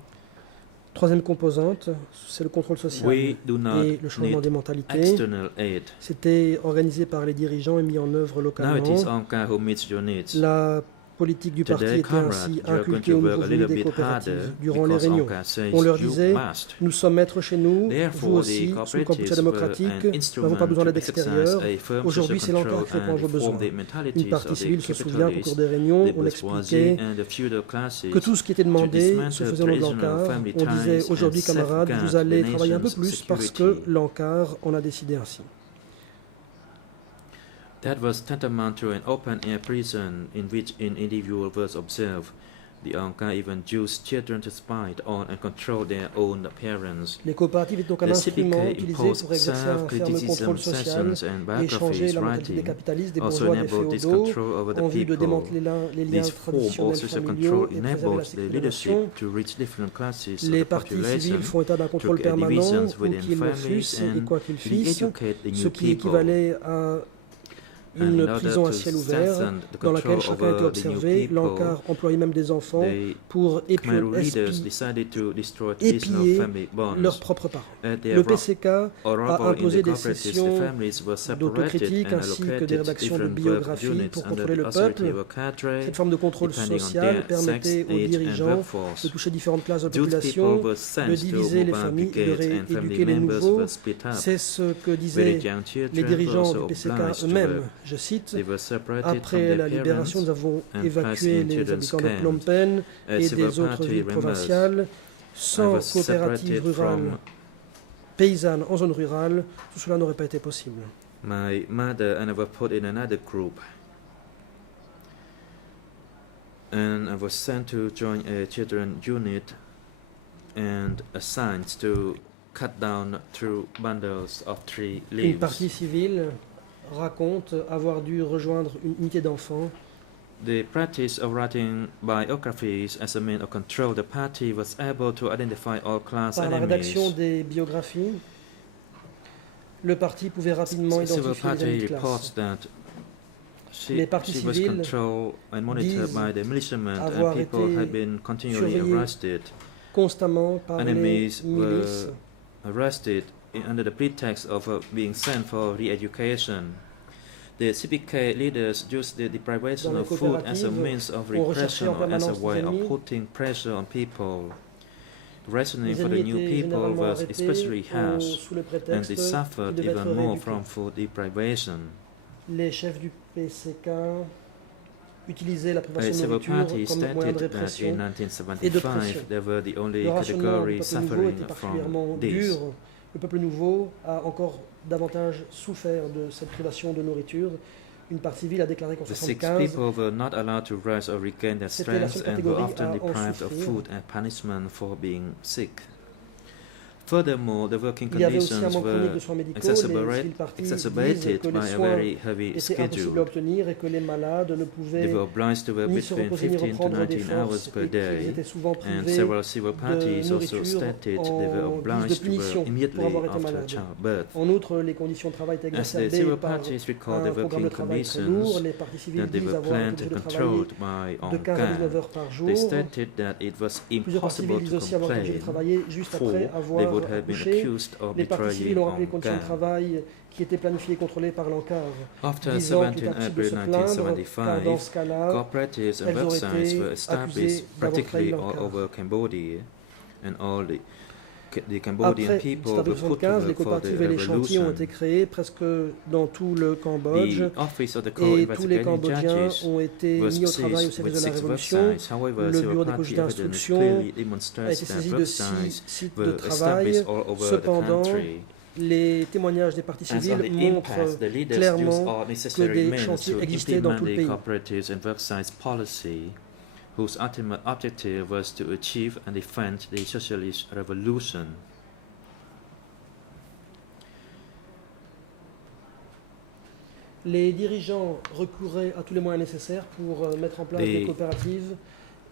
Troisième composante, c'est le contrôle social we do not et le changement need des mentalités. external aid. C'était organisé par les dirigeants et mis en œuvre Now it is localement. Angkar who meets your needs. La politique du parti Today, était comrade, ainsi you are going inculquée to au work nouveau a venu little des bit harder coopératives. Durant les because réunions, Angkar says on leur you disait must. nous sommes maîtres chez nous, vous Therefore, aussi, the sous le Kampuchea cooperatives were démocratique, an nous n'avons instrument pas besoin to d'aide exercise extérieure. a firm Aujourd'hui, c'est social l'encart control qui répond à and vos besoins. reform the Une mentalities partie of the civile se souvient qu'au cours capitalists, des réunions, the on bourgeoisie expliquait and the feudal classes que tout ce qui était demandé se faisait au nom de dismantle l'encart. family On disait ties aujourd'hui, and camarades, vous safeguard allez the travailler un peu nation's plus parce que security. l'encart en a décidé ainsi. That was tantamount to an open-air prison in which an individual was observed. The Angkar even used children to spy on and control their own parents. Les coopératives étaient donc un The instrument CPK utilisé imposed pour exercer un ferme self-criticism contrôle social sessions and et changer biographies la mentalité des writing, capitalistes, des also bourgeois, des enabled this féodaux, control over the en vue de people. démanteler les liens This form traditionnels of social familiaux control et préserver la enabled the sécurité leadership de la nation. to reach different classes of Les the partis population, civils font état d'un contrôle took permanent divisions où within qu'ils le families fussent et and quoi qu'ils fissent, re-educate the ce new qui people. équivalait à And une in order prison à to ciel ouvert strengthen the dans laquelle control chacun était over the new observé. people, L'encart employait même des enfants the pour Khmer leaders decided to destroy traditional épier family bonds. leurs propres parents. At their Le PCK a arrival in imposé the des cooperatives, the sessions families were separated d'autocritique and ainsi que des allocated rédactions de different work biographies units pour under contrôler the le authority peuple. of a cadre, Cette forme de contrôle depending on social their permettait sex, aux age, and dirigeants workforce. de toucher différentes classes de la Those people population, were de sent to diviser les mobile familles et de brigades and family rééduquer les members nouveaux. were split up. C'est ce que Very disaient young children les were dirigeants also du PCK obliged to eux-mêmes. work. Je cite, They were separated from après their la libération, parents nous avons and évacué placed in les children's habitants de Phnom camps. Penh et Civil des autres party villes members. provinciales. I Sans was coopérative separated rurale from paysanne en zone rurale, tout cela n'aurait pas été possible. my mother, and I was put in another group. And I was sent to join a children unit and assigned to cut down through bundles of tree Une leaves. partie civile raconte avoir dû rejoindre une unité d'enfants. The practice of writing biographies as a means of control the party was able to identify all class Par la rédaction enemies. des biographies, le parti pouvait rapidement The Civil identifier les Party ennemis de reports classe. that Les partis she was civils controlled and monitored disent by the militiamen, avoir and people été had been continually surveillés arrested. Constamment par les Enemies milices. were arrested under the pretext of being sent for re-education. The CPK leaders used the deprivation Dans les of food as a coopératives, means of on recherchait repression en or as a permanence way des of ennemis. putting pressure on people. Rationing Les for the ennemis new étaient people généralement was arrêtés especially harsh, sous le and prétexte they qu'ils suffered devaient être even more rééduqués. from food deprivation. Les chefs du PCK utilisaient la The privation de Civil nourriture Party comme moyen de stated that in répression. 1975 they were the only Le rationnement du category peuple nouveau suffering était from particulièrement this. dur. Le peuple nouveau a encore davantage souffert de cette privation de nourriture. Une partie civile a déclaré qu'en The six 1975, people were not allowed to rest or regain their C'était la strength seule and were catégorie often à en deprived of souffrir. food and punishment for being sick. Furthermore, the working il y avait aussi un conditions manque chronique were de soins médicaux. Les civils partis disent exacerbated que by les a soins very heavy étaient impossibles à schedule. obtenir et que les malades ne They pouvaient were obliged to work ni se between reposer ni 15 to reprendre des 19 hours forces per et qu'ils day, étaient souvent and privés several civil parties also nourriture stated they were en guise de obliged to punition work pour immediately avoir été after malade. childbirth. En outre, les conditions de travail étaient As the exacerbées civil par parties recall un the programme de working travail très conditions lourd. Les partis civils that they disent were avoir été planned obligés and de travailler controlled by de 15 à 19 Angkar. heures par jour. They stated that it was Plusieurs partis civils impossible disent to aussi avoir été obligés de complain, travailler juste for après they avoir would have been accoucher. accused of Les partis betraying civils ont rappelé les conditions de Onkan. travail qui étaient planifiées et controlées par l'encave, After disant qu'il 17 est impossible de April se plaindre, car dans 1975, ce cas-là, cooperatives and elles auraient websites été were established accusées d'avoir trahi practically all l'encave. over Cambodia, and all the Cambodian Après people were put to 1975, les work for the coopératives et les chantiers ont revolution. été créés presque dans tout le Cambodge The office of the et tous les co-investigating Cambodgiens judges ont été was mis au travail au seized service with de la 6 Révolution. websites. However, Le civil bureau des party juges evidence d'instruction clearly a été demonstrates saisi that de websites 6 sites de were travail. established all over the Cependant, country. les témoignages des parties As on civiles the montrent impasse, the leaders used clairement all que necessary des means chantiers to existaient dans implement tout le the pays. cooperatives and websites policy, whose ultimate objective was to achieve and defend the socialist revolution. Les dirigeants recouraient à tous les moyens nécessaires pour mettre en place des The coopératives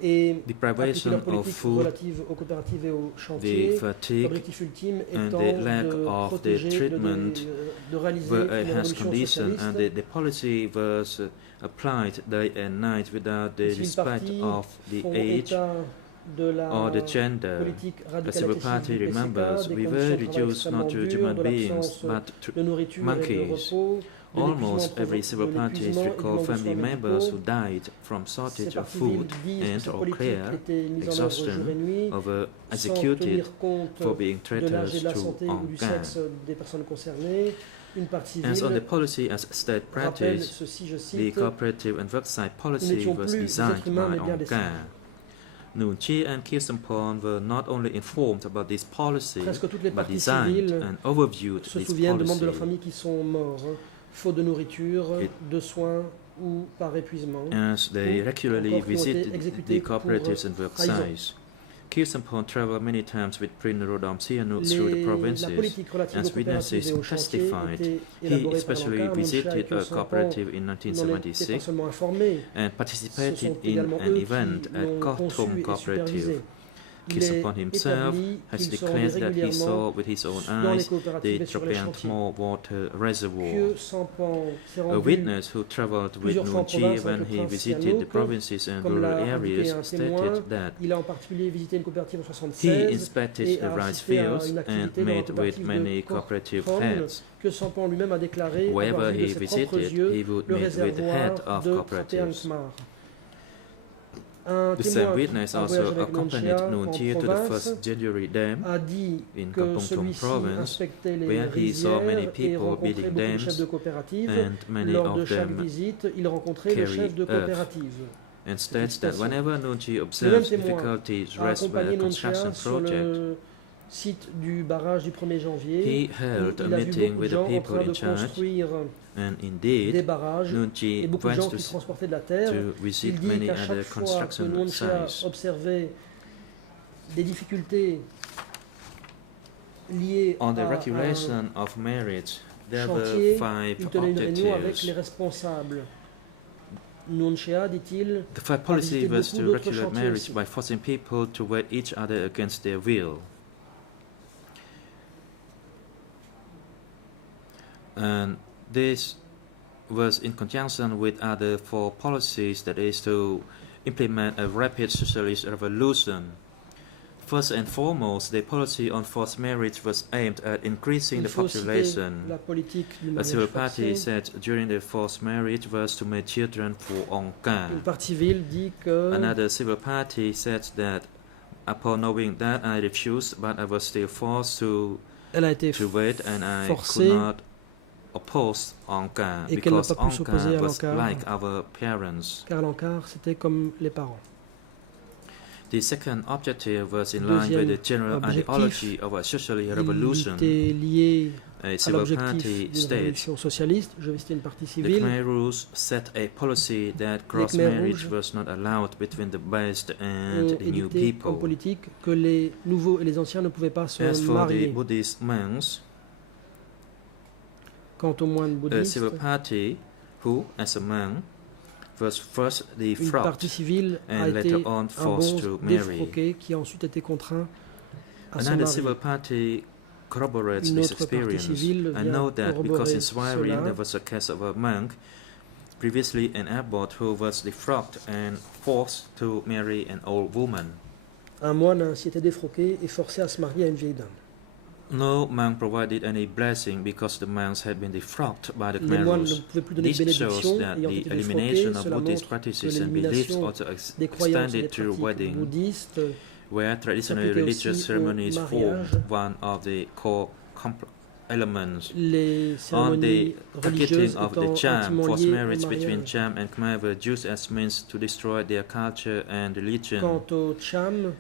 et appliquer deprivation leurs of politiques food, relatives aux coopératives et aux the chantiers. fatigue, L'objectif ultime and étant the lack de of the protéger, treatment de réaliser were une a harsh révolution condition, socialiste. and the policy was applied day and night without the Les civil respect parties of the font age état de la or the gender. politique The radicale civil excessive party du PCK, remembers des we conditions were de travail reduced extrêmement not to dures, human de beings l'absence but to de nourriture et de monkeys. repos, de Almost l'épuisement every civil de parties l'épuisement et du recall manque de family soins members who médicaux. died from Ces shortage of partis food civiles disent que and cette or politique care, était mise en œuvre jour et exhaustion, nuit, or were sans executed tenir compte for being de l'âge et traitors de la to santé ou du Onkan. sexe des personnes concernées. Une partie As on the civile policy as state rappelle practice, ceci, je the cite, cooperative and website nous policy n'étions was plus des designed êtres humains by mais bien des singes. Onkan. Nuon Chea and Khieu Samphan were not only informed about this policy, Presque toutes les but parties designed civiles and overviewed se this souviennent de membres de leur policy. famille qui sont morts, faute de nourriture, It- de soins ou par épuisement. As they ou regularly encore qui ont été visited exécutés the cooperatives and pour trahison. websites, Khieu Samphan traveled many times with Prince Norodom Sihanouk through the La provinces. politique relative As aux coopératives witnesses et aux chantiers testified, était He élaborée par especially l'Ankar, visited a Samphan cooperative in n'en était pas 1976 seulement informé, and ce participated sont in également an eux event qui at l'ont conçu Kortom et Cooperative. supervisé. Khieu Il est Samphan himself établi has qu'ils se declared rendaient that he régulièrement saw with his own dans les eyes the coopératives et sur les Tropian chantiers. Small Water Reservoir. Khieu Samphan s'est A rendu witness who traveled with plusieurs fois en Nuon Chea province when avec le he prince visited the Sihanouk, provinces and comme l'a rural indiqué areas un témoin. stated that Il a en particulier visité une coopérative en he 1976 inspected et the a rice assisté à fields une and activité dans la met with coopérative many de cooperative Kortom, heads. que Samphan lui-même a déclaré avoir Wherever vu de he ses propres visited, yeux he would le meet with the head réservoir of de cooperatives. Trapeankmar. Un The same témoin witness qui a voyagé also avec accompanied Nuon Nuon Chea Chea en to the province first January Dam a dit in que Kampong Thom celui-ci province, inspectait les where he saw many rizières et people rencontrait building beaucoup de dams, chefs de coopératives. and many Lors de of chaque them visite, il rencontrait le carry chef de earth. coopérative. and states that citation. whenever Nuon Chea Le même observes témoin difficulties a raised by accompagné a Nuon construction Chea sur project, le site du barrage du 1er janvier. he où held a il a vu meeting beaucoup de with the gens en people train in de charge, construire and des indeed, barrages Nuon et Chea beaucoup de went gens qui transportaient de la terre. to Il visit dit many qu'à other chaque fois que construction Nuon Chea sites. observait des difficultés liées On the à un regulation of marriage, there were chantier, 5 il tenait une réunion avec objectives. les responsables. Nuon Chea, dit-il, The first policy visité was beaucoup to d'autres regulate chantiers marriage aussi. by forcing people to wed each other against their will. And this was in conjunction with other 4 policies, that is to implement a rapid socialist revolution. First and foremost, the policy on forced marriage was aimed at increasing il the faut citer population. la politique du A mariage civil party forcé. said during the forced marriage was to make children for Une Onkan. partie civile dit que Another civil party said that upon knowing that I refused, but I was still forced elle a été to wait, and I forcée could not oppose Onkan et qu'elle n'a because pas pu s'opposer Onkan à was l'Ankar. like our parents. car l'Ankar c'était comme les parents. The second objective was in line Deuxième with the general objectif, ideology of a social Il revolution. était lié A à civil l'objectif party d'une states révolution socialiste. Je vais citer une partie the civile. Khmer Rouge set a policy that cross Khmer marriage Rouges was not allowed between the based ont and the new édicté comme people. politique que les nouveaux et les anciens ne pouvaient pas se As for the marier. Buddhist monks, Quant aux moines a bouddhistes, civil party who, as a monk, was first une defrocked partie civile a and été later on un forced bon to marry. défroqué qui a ensuite été contraint à se Another civil marier. party corroborates Une this autre partie experience. civile I vient know that because corroborer in Swarin cela. there was a case of a monk, previously an abbot, who was defrocked and forced to marry an old woman. Un moine a ainsi été défroqué et forcé à se marier à une vieille dame. No monk provided any blessing because the monks had been defrocked by the Les Khmer moines ne rules. pouvaient plus donner de This shows bénédiction that ayant the été elimination défroqués. of Cela Buddhist montre que practices and beliefs l'élimination also des croyances et extended des to pratiques wedding, bouddhistes where traditional s'appliquait religious aussi au ceremonies mariage. formed one of the core elements. Les On the cérémonies religieuses targeting of the étant Cham, intimement forced liées au marriage between mariage. Cham and Khmer were used as means to destroy their culture and religion. Quant aux Cham,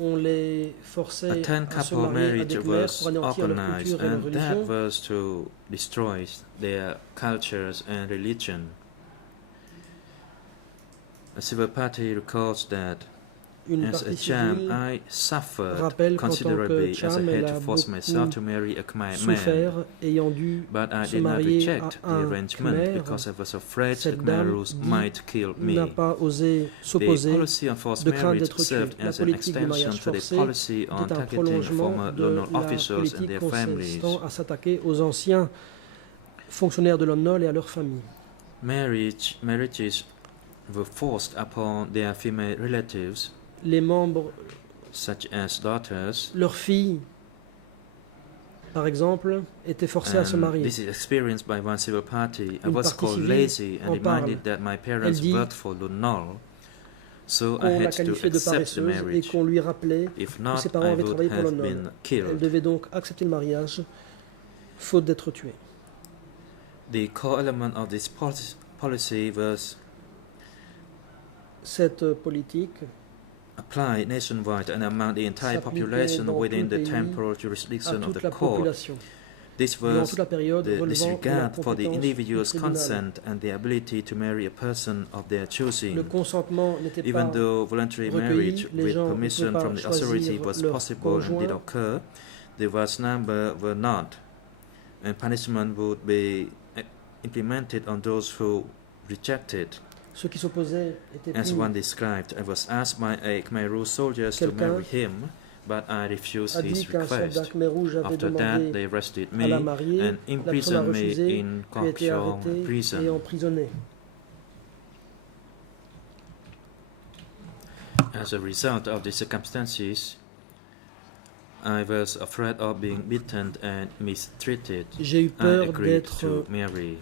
on les A forçait à se 10-couple marier à marriage des Khmers was pour anéantir leur organized, culture et leur and that religion. was to destroy their cultures and religion. A civil party records that Une as a partie Cham, civile I suffered rappelle qu'en tant que considerably as I Cham, elle had a to force myself beaucoup to marry a Khmer man. souffert, ayant dû But I se did not marier reject à the un arrangement Khmer. because I was afraid the Cette Khmer dame rules dit might kill me. n'a pas osé The s'opposer policy on forced de crainte marriage d'être tuée. served La as an politique du extension mariage to the forcé policy on était un targeting prolongement former de Lone la officers and politique their families. consistant à s'attaquer aux anciens fonctionnaires de l'ONOL et à leurs familles. Marriages were forced upon their female relatives, Les membres, such as daughters, leurs filles, par exemple, étaient forcées à se and marier. this is experienced by one civil party. I Une was partie called civile lazy and en parle. reminded that my parents Elle dit worked for Lunol, so I Qu'on la had to qualifiait de accept the paresseuse et marriage. qu'on lui rappelait If que not, ses parents I avaient would travaillé pour have l'ONOL. been Elle killed. devait donc accepter le mariage, faute d'être tuée. The core element of this policy was Cette politique applied nationwide and among the entire s'appliquait population dans within tout le the pays temporal à jurisdiction of toute the la court. population. This Durant was toute la période the relevant de la disregard for the compétence du individual's tribunal. consent and the ability to marry a person of their Le choosing. consentement n'était pas Even though voluntary recueilli, marriage les with gens ne permission pouvaient from pas the authority choisir was leur possible and did conjoint. occur, the vast number were not, and punishment would be implemented on those who rejected. Ceux qui s'opposaient étaient As punis. one described, I was asked by a Khmer Rouge soldiers to Quelqu'un marry him, but I refused a dit his qu'un soldat request. Khmer Rouge avait After that, demandé they arrested à la me marier. and La personne a imprisoned me refusé, in puis a été Kokchong arrêtée et prison. emprisonnée. As a result of the circumstances, I was afraid of being beaten and mistreated. J'ai eu I peur agreed d'être to marry.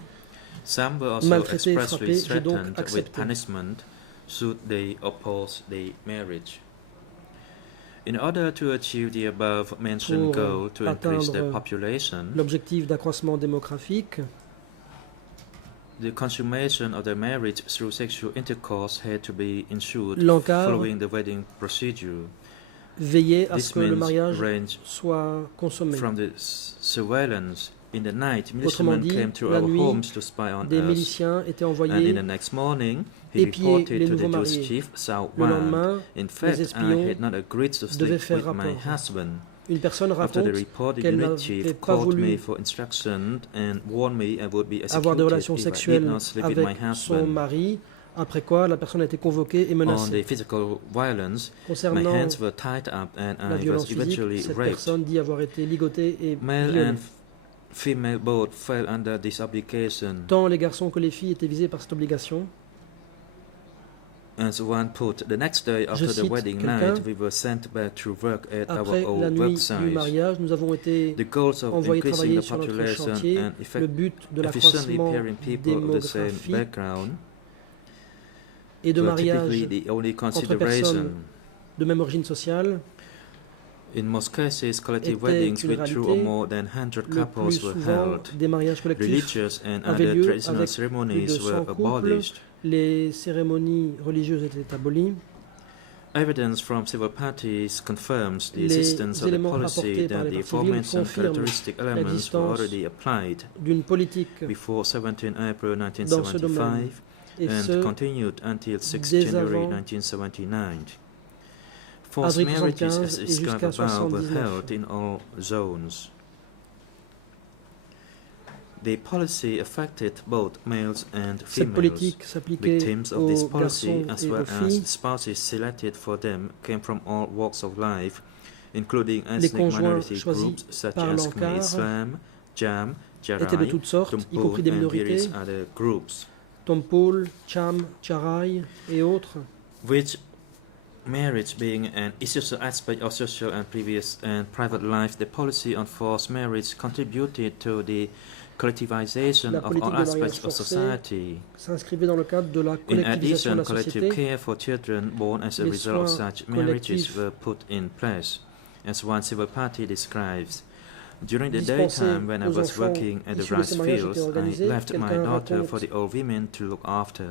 Some were also maltraité et expressly frappé. J'ai donc threatened with accepté. punishment should they oppose the marriage. In order to achieve the above mentioned Pour goal to increase the atteindre population, l'objectif d'accroissement démographique, the consummation of the marriage through sexual intercourse had to be ensured l'encadre following the wedding procedure. veillait à ce This que le means mariage range soit consommé. from the surveillance. In the night, Autrement militiamen dit, came to la our nuit, homes to spy on Des us. miliciens étaient And in envoyés the next morning, he épier les reported to the nouveaux Jewish mariés. chief, Sao Le Wan. lendemain, In fact, I espions had not agreed to devaient sleep faire with my rapport. husband. une personne After the raconte report, the qu'elle unit n'avait chief pas called me voulu for instruction and warned me I would be avoir des executed relations if I did sexuelles not sleep with my avec son husband. mari, après quoi la personne a été convoquée et On menacée. the physical violence, my Concernant hands were tied up and la I violence was physique, eventually cette raped. personne dit avoir été ligotée et Male violée. and female both fell under this obligation. Tant les garçons que les filles étaient visés par cette obligation. As one put, the next day after the cite wedding quelqu'un, night, we were sent back to work at our Après la old nuit website. du mariage, nous avons été The goals of envoyés increasing travailler the sur notre population chantier. and Le but de efficiently l'accroissement pairing people of the same démographique background et de were mariage typically the only personnes consideration. de même origine sociale, In most cases, collective était weddings une with two or réalité. more than 100 le plus couples were souvent held. des mariages collectifs. Religious and avaient other lieu traditional avec ceremonies plus de 100 were couples. abolished. Les cérémonies religieuses étaient abolies. Evidence from civil parties confirms the Les existence of the éléments policy rapportés par that les the parties civiles aforementioned confirment characteristic elements were l'existence already applied d'une politique before 17 April dans ce domaine, 1975 et and ce, continued until 6 dès January avant 1979. Forced avril marriages 75 as et described jusqu'à above were 79. held in all zones. The policy affected both males and cette females. politique s'appliquait Victims of this aux policy, garçons as et well aux filles. as spouses selected for them, came from all walks of life, including Les ethnic conjoints minority choisis groups such par as l'encart Khmer Islam, Jam, étaient de Jarai, toutes sortes, y Tumpul, compris des and various minorités, other groups, Tompol, Cham, Charai et autres, which marriage being an essential aspect of social and previous and private life, the policy on forced marriage contributed to the collectivization La of politique all de mariage aspects of forcé society. s'inscrivait dans le cadre de la In collectivisation de addition, la collective société. care for children born as a Les result of soins such marriages collectifs were put in place. As one civil party describes, during the dispensés daytime when I aux was enfants working at the issus de rice ces mariages fields, étaient I organisés. left my Quelqu'un daughter raconte for the old women to look after.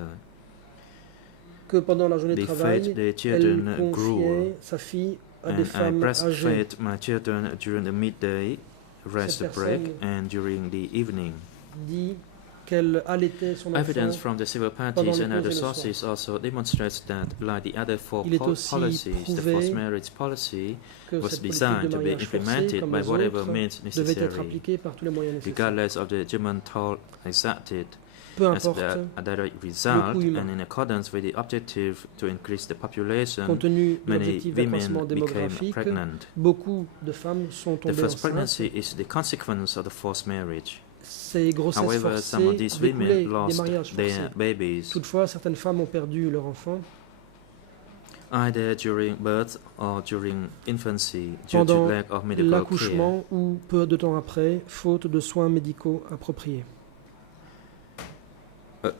que pendant la journée de They travail, fed the elle children gruel, confiait sa fille à des and I femmes âgées. breastfed my children during the midday rest Cette break personne and during the evening. Dit qu'elle allaitait son enfant. Evidence from the civil parties pendant and les other pauses et le sources also demonstrates that, like the other four Il est aussi policies, the prouvé forced marriage policy que was cette politique designed de to be mariage forcé, implemented comme by les whatever autres, means devait être necessary, appliquée par tous les moyens nécessaires. regardless of the human toll exacted, Peu as importe, a direct result coût humain. and in accordance with the objective to increase the population, compte tenu de many l'objectif d'accroissement women became démographique, pregnant. beaucoup de femmes sont The tombées first enceintes. pregnancy is the consequence of the forced marriage. Ces grossesses However, some of forcées these découlaient women des lost mariages forcés. their babies Toutefois, certaines femmes ont perdu leur enfant either during birth or during infancy due to pendant lack of medical care. l'accouchement ou peu de temps après, faute de soins médicaux appropriés.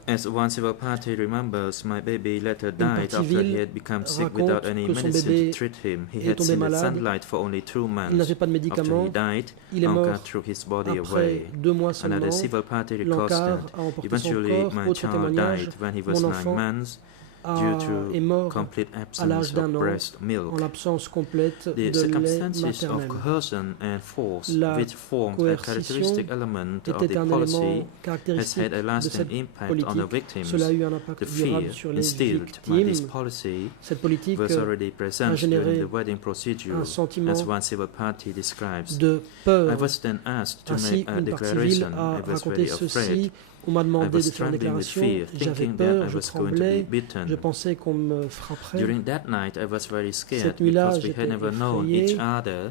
As one civil party remembers, my baby later died partie after he ville had become sick raconte without any que son medicine bébé to treat him. He est had tombé seen the malade. sunlight for only 2 Il months. n'avait pas de After he médicaments. died, Il est Anka mort threw his body après away. 2 mois seulement. Another civil party records L'encart that a emporté son eventually corps. my Autre child témoignage, died when he was mon 9 enfant months due est to mort complete à l'âge absence d'un of an breast en milk. l'absence complète The de lait circumstances of maternel. coercion and force, La which formed a coercition characteristic element of était the un policy, élément has caractéristique had a de lasting cette impact on the politique. victims. Cela a eu un impact The durable fear sur les instilled by this victimes. policy Cette politique was already present généré during the wedding procedure, un sentiment as one civil party describes. de I peur. was then asked to Ainsi, make a une partie ville declaration. a I was raconté very ceci. afraid. On m'a I demandé was de faire une trembling with déclaration. fear, J'avais thinking that peur, I je was going to be tremblais. beaten. Je pensais qu'on me frapperait. During that night, I was very scared Cette nuit-là, because we j'étais had never known effrayé. each other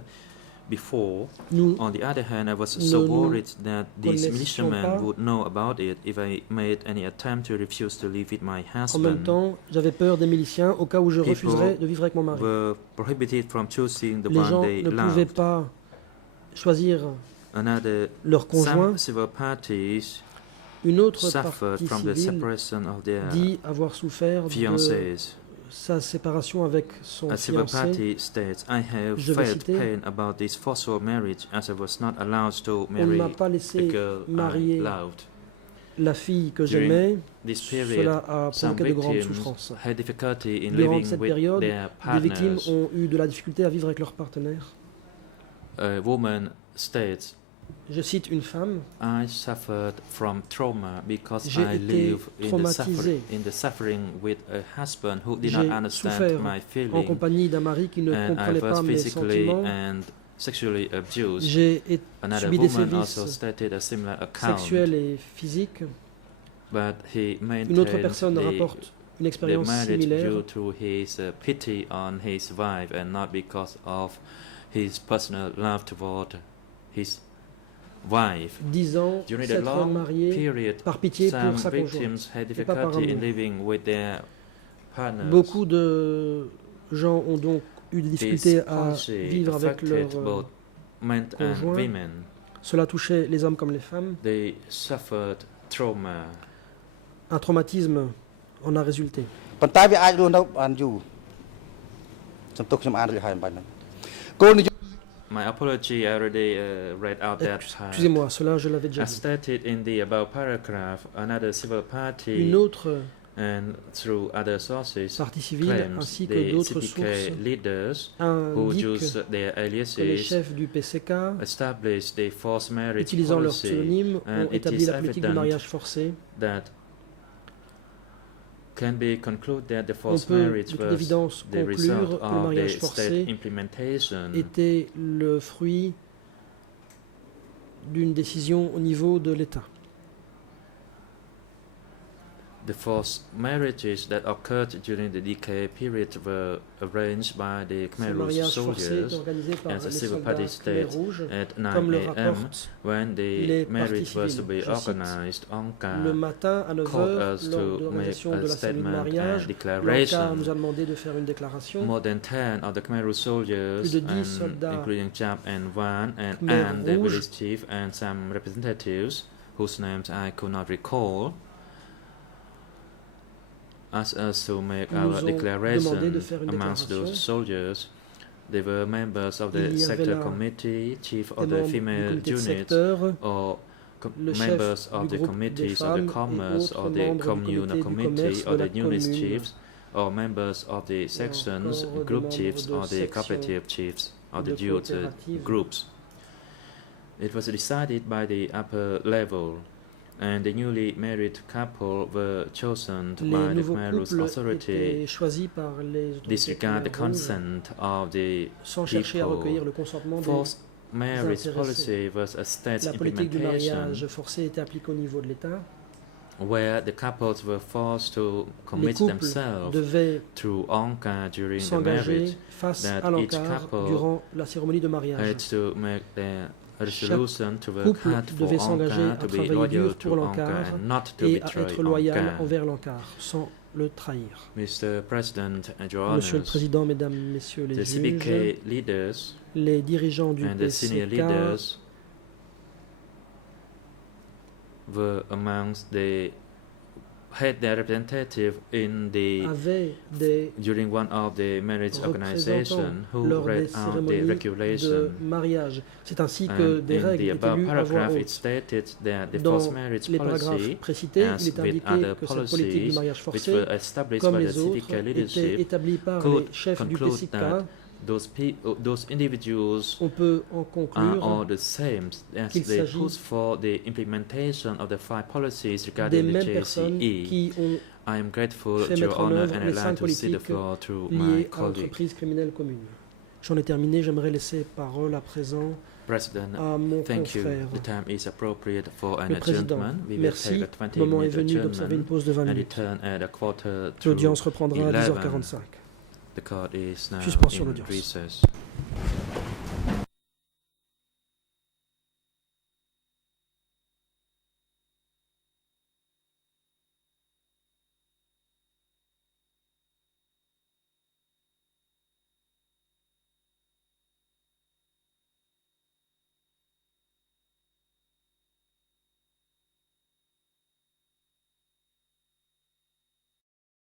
before. Nous On the other hand, I was ne so nous worried that these connaissions militiamen pas. would know about it if I made any attempt to refuse to live with my En même husband. temps, j'avais peur des miliciens au cas où je People refuserais de vivre avec mon mari. Were prohibited from choosing the Les one gens they ne pouvaient loved. pas choisir Another, leur conjoint. some civil parties Une autre suffered partie from the civile separation of their dit avoir souffert de fiancés. sa séparation avec son A civil fiancé. party states, I have Je vais felt citer. pain about this forceful marriage as I was not allowed to On ne marry m'a pas the laissé girl I marier loved. la fille que During j'aimais. This period, Cela a some provoqué de grandes victims souffrances. had difficulty in Durant living cette with période, their des victimes partners. ont eu de la difficulté à vivre avec leur partenaire. A woman states, Je cite une femme. I suffered from trauma because J'ai I été live traumatisée. in the suffering with a husband who did J'ai not understand souffert my en feelings, compagnie d'un mari qui ne and I comprenait was pas mes physically sentiments. and sexually abused. J'ai Another subi des woman sévices also stated a similar account, sexuels et physiques. but he Une autre maintained personne rapporte une the expérience marriage similaire. due to his pity on his wife and not because of his personal love toward his wife. 10 ans, During the s'être long marié period, par pitié some pour sa conjointe. victims had et pas par difficulty in amour. living with their partners. Beaucoup de gens ont donc eu des difficultés This à policy vivre avec leur... affected both men and conjoint. women. Cela touchait les hommes comme les femmes. They suffered trauma. Un traumatisme en a résulté. ប៉ុន្តែវាអាចរស់នៅបានយូរសំទុះខ្ញុំអានរួចហើយអំបញ្ញហ្នឹងគោលនយោ My apology, I already read out that part. Excusez-moi, cela je l'avais déjà As dit. stated in the above paragraph, another civil party Une autre and through other sources partie civile claims ainsi que the d'autres CPK sources leaders who indiquent use their que les aliases chefs du PCK, established the forced marriage utilisant leur policy, pseudonyme, and ont it établi is la politique du evident mariage forcé. that can be concluded that the On forced peut de marriage toute was évidence the result conclure que le of the mariage state forcé implementation était le fruit d'une décision au niveau de l'État. The forced marriages that occurred during the decay period were arranged by the Ces Khmer Rouge mariages forcés soldiers étaient organisés par as a les civil soldats party Khmer state Rouge. at Comme 9 le a.m. rapportent when les the marriage parties was to civiles. be Je cite, organized. Le Anka matin à 9 called h, us lors de to make l'organisation a de la cérémonie de statement and mariage, Lanka declaration. nous a demandé de faire une déclaration. More than 10 of the Khmer Rouge soldiers, Plus de 10 and soldats including Chap and Wan Khmer and the Rouge village chief and some representatives whose names I could not recall, asked us to make nous our ont demandé de declaration faire une amongst déclaration. those soldiers. They were members of Il the y avait sector là committee, chief des of the membres du female comité de unit, secteur, or le chef members of du the groupe des committees of femmes the et commerce autres or the membres du communal comité du committee commerce or de the la unit commune. chiefs or members of the sections, encore des group membres chiefs de or the sections cooperative chiefs or the de youth coopératives. groups. It was decided by the upper level, and the newly married couple were chosen Les by the nouveaux Khmer Rouge couples authority. étaient choisis par les autorités Disregard the Khmer Rouge consent of the sans chercher à people. recueillir le consentement des Forced marriage intéressés. policy was a state La politique du implementation mariage forcé était appliquée au niveau de l'État. where the couples were forced to Les commit couples themselves devaient through Anka during the s'engager marriage, face that à each l'encart couple durant la cérémonie de mariage. had to make their resolution to work couple hard for devait s'engager Anka, à to be travailler loyal dur to pour Anka l'encart and not to et à betray être loyal Anka. envers l'encart sans le trahir. Mr. President and Your Monsieur le Honors, Président, Mesdames, Messieurs les the juges, CBK leaders les dirigeants du and the senior PCK leaders were amongst the had their representative in the avaient des during one of the marriage représentants organization who lors des read out the cérémonies de regulation. mariage. C'est ainsi que And des in the règles étaient above lues à voix paragraph, it haute. stated that the Dans forced marriage les paragraphes policy, précités, as il est with indiqué other que cette politique du policies mariage which forcé, were established comme by the les autres, CDK était leadership, établie par could les chefs du conclude PCK. that those individuals On peut en are conclure all the same as qu'il they s'agit push for the implementation of the 5 policies des regarding the mêmes personnes JCE. qui ont I am grateful fait to Your mettre en Honor œuvre and les I'd 5 like to cede the politiques floor to my liées à colleague. l'entreprise criminelle commune. J'en ai terminé, j'aimerais laisser parole à présent President, à mon thank you. confrère. The time is appropriate for an Le Président, adjournment. We will merci. take a Le moment est 20-minute venu d'observer une adjournment pause de 20 and minutes. return at a quarter to L'audience reprendra à 11. 10h45. The court is now Suspension in d'audience. recess.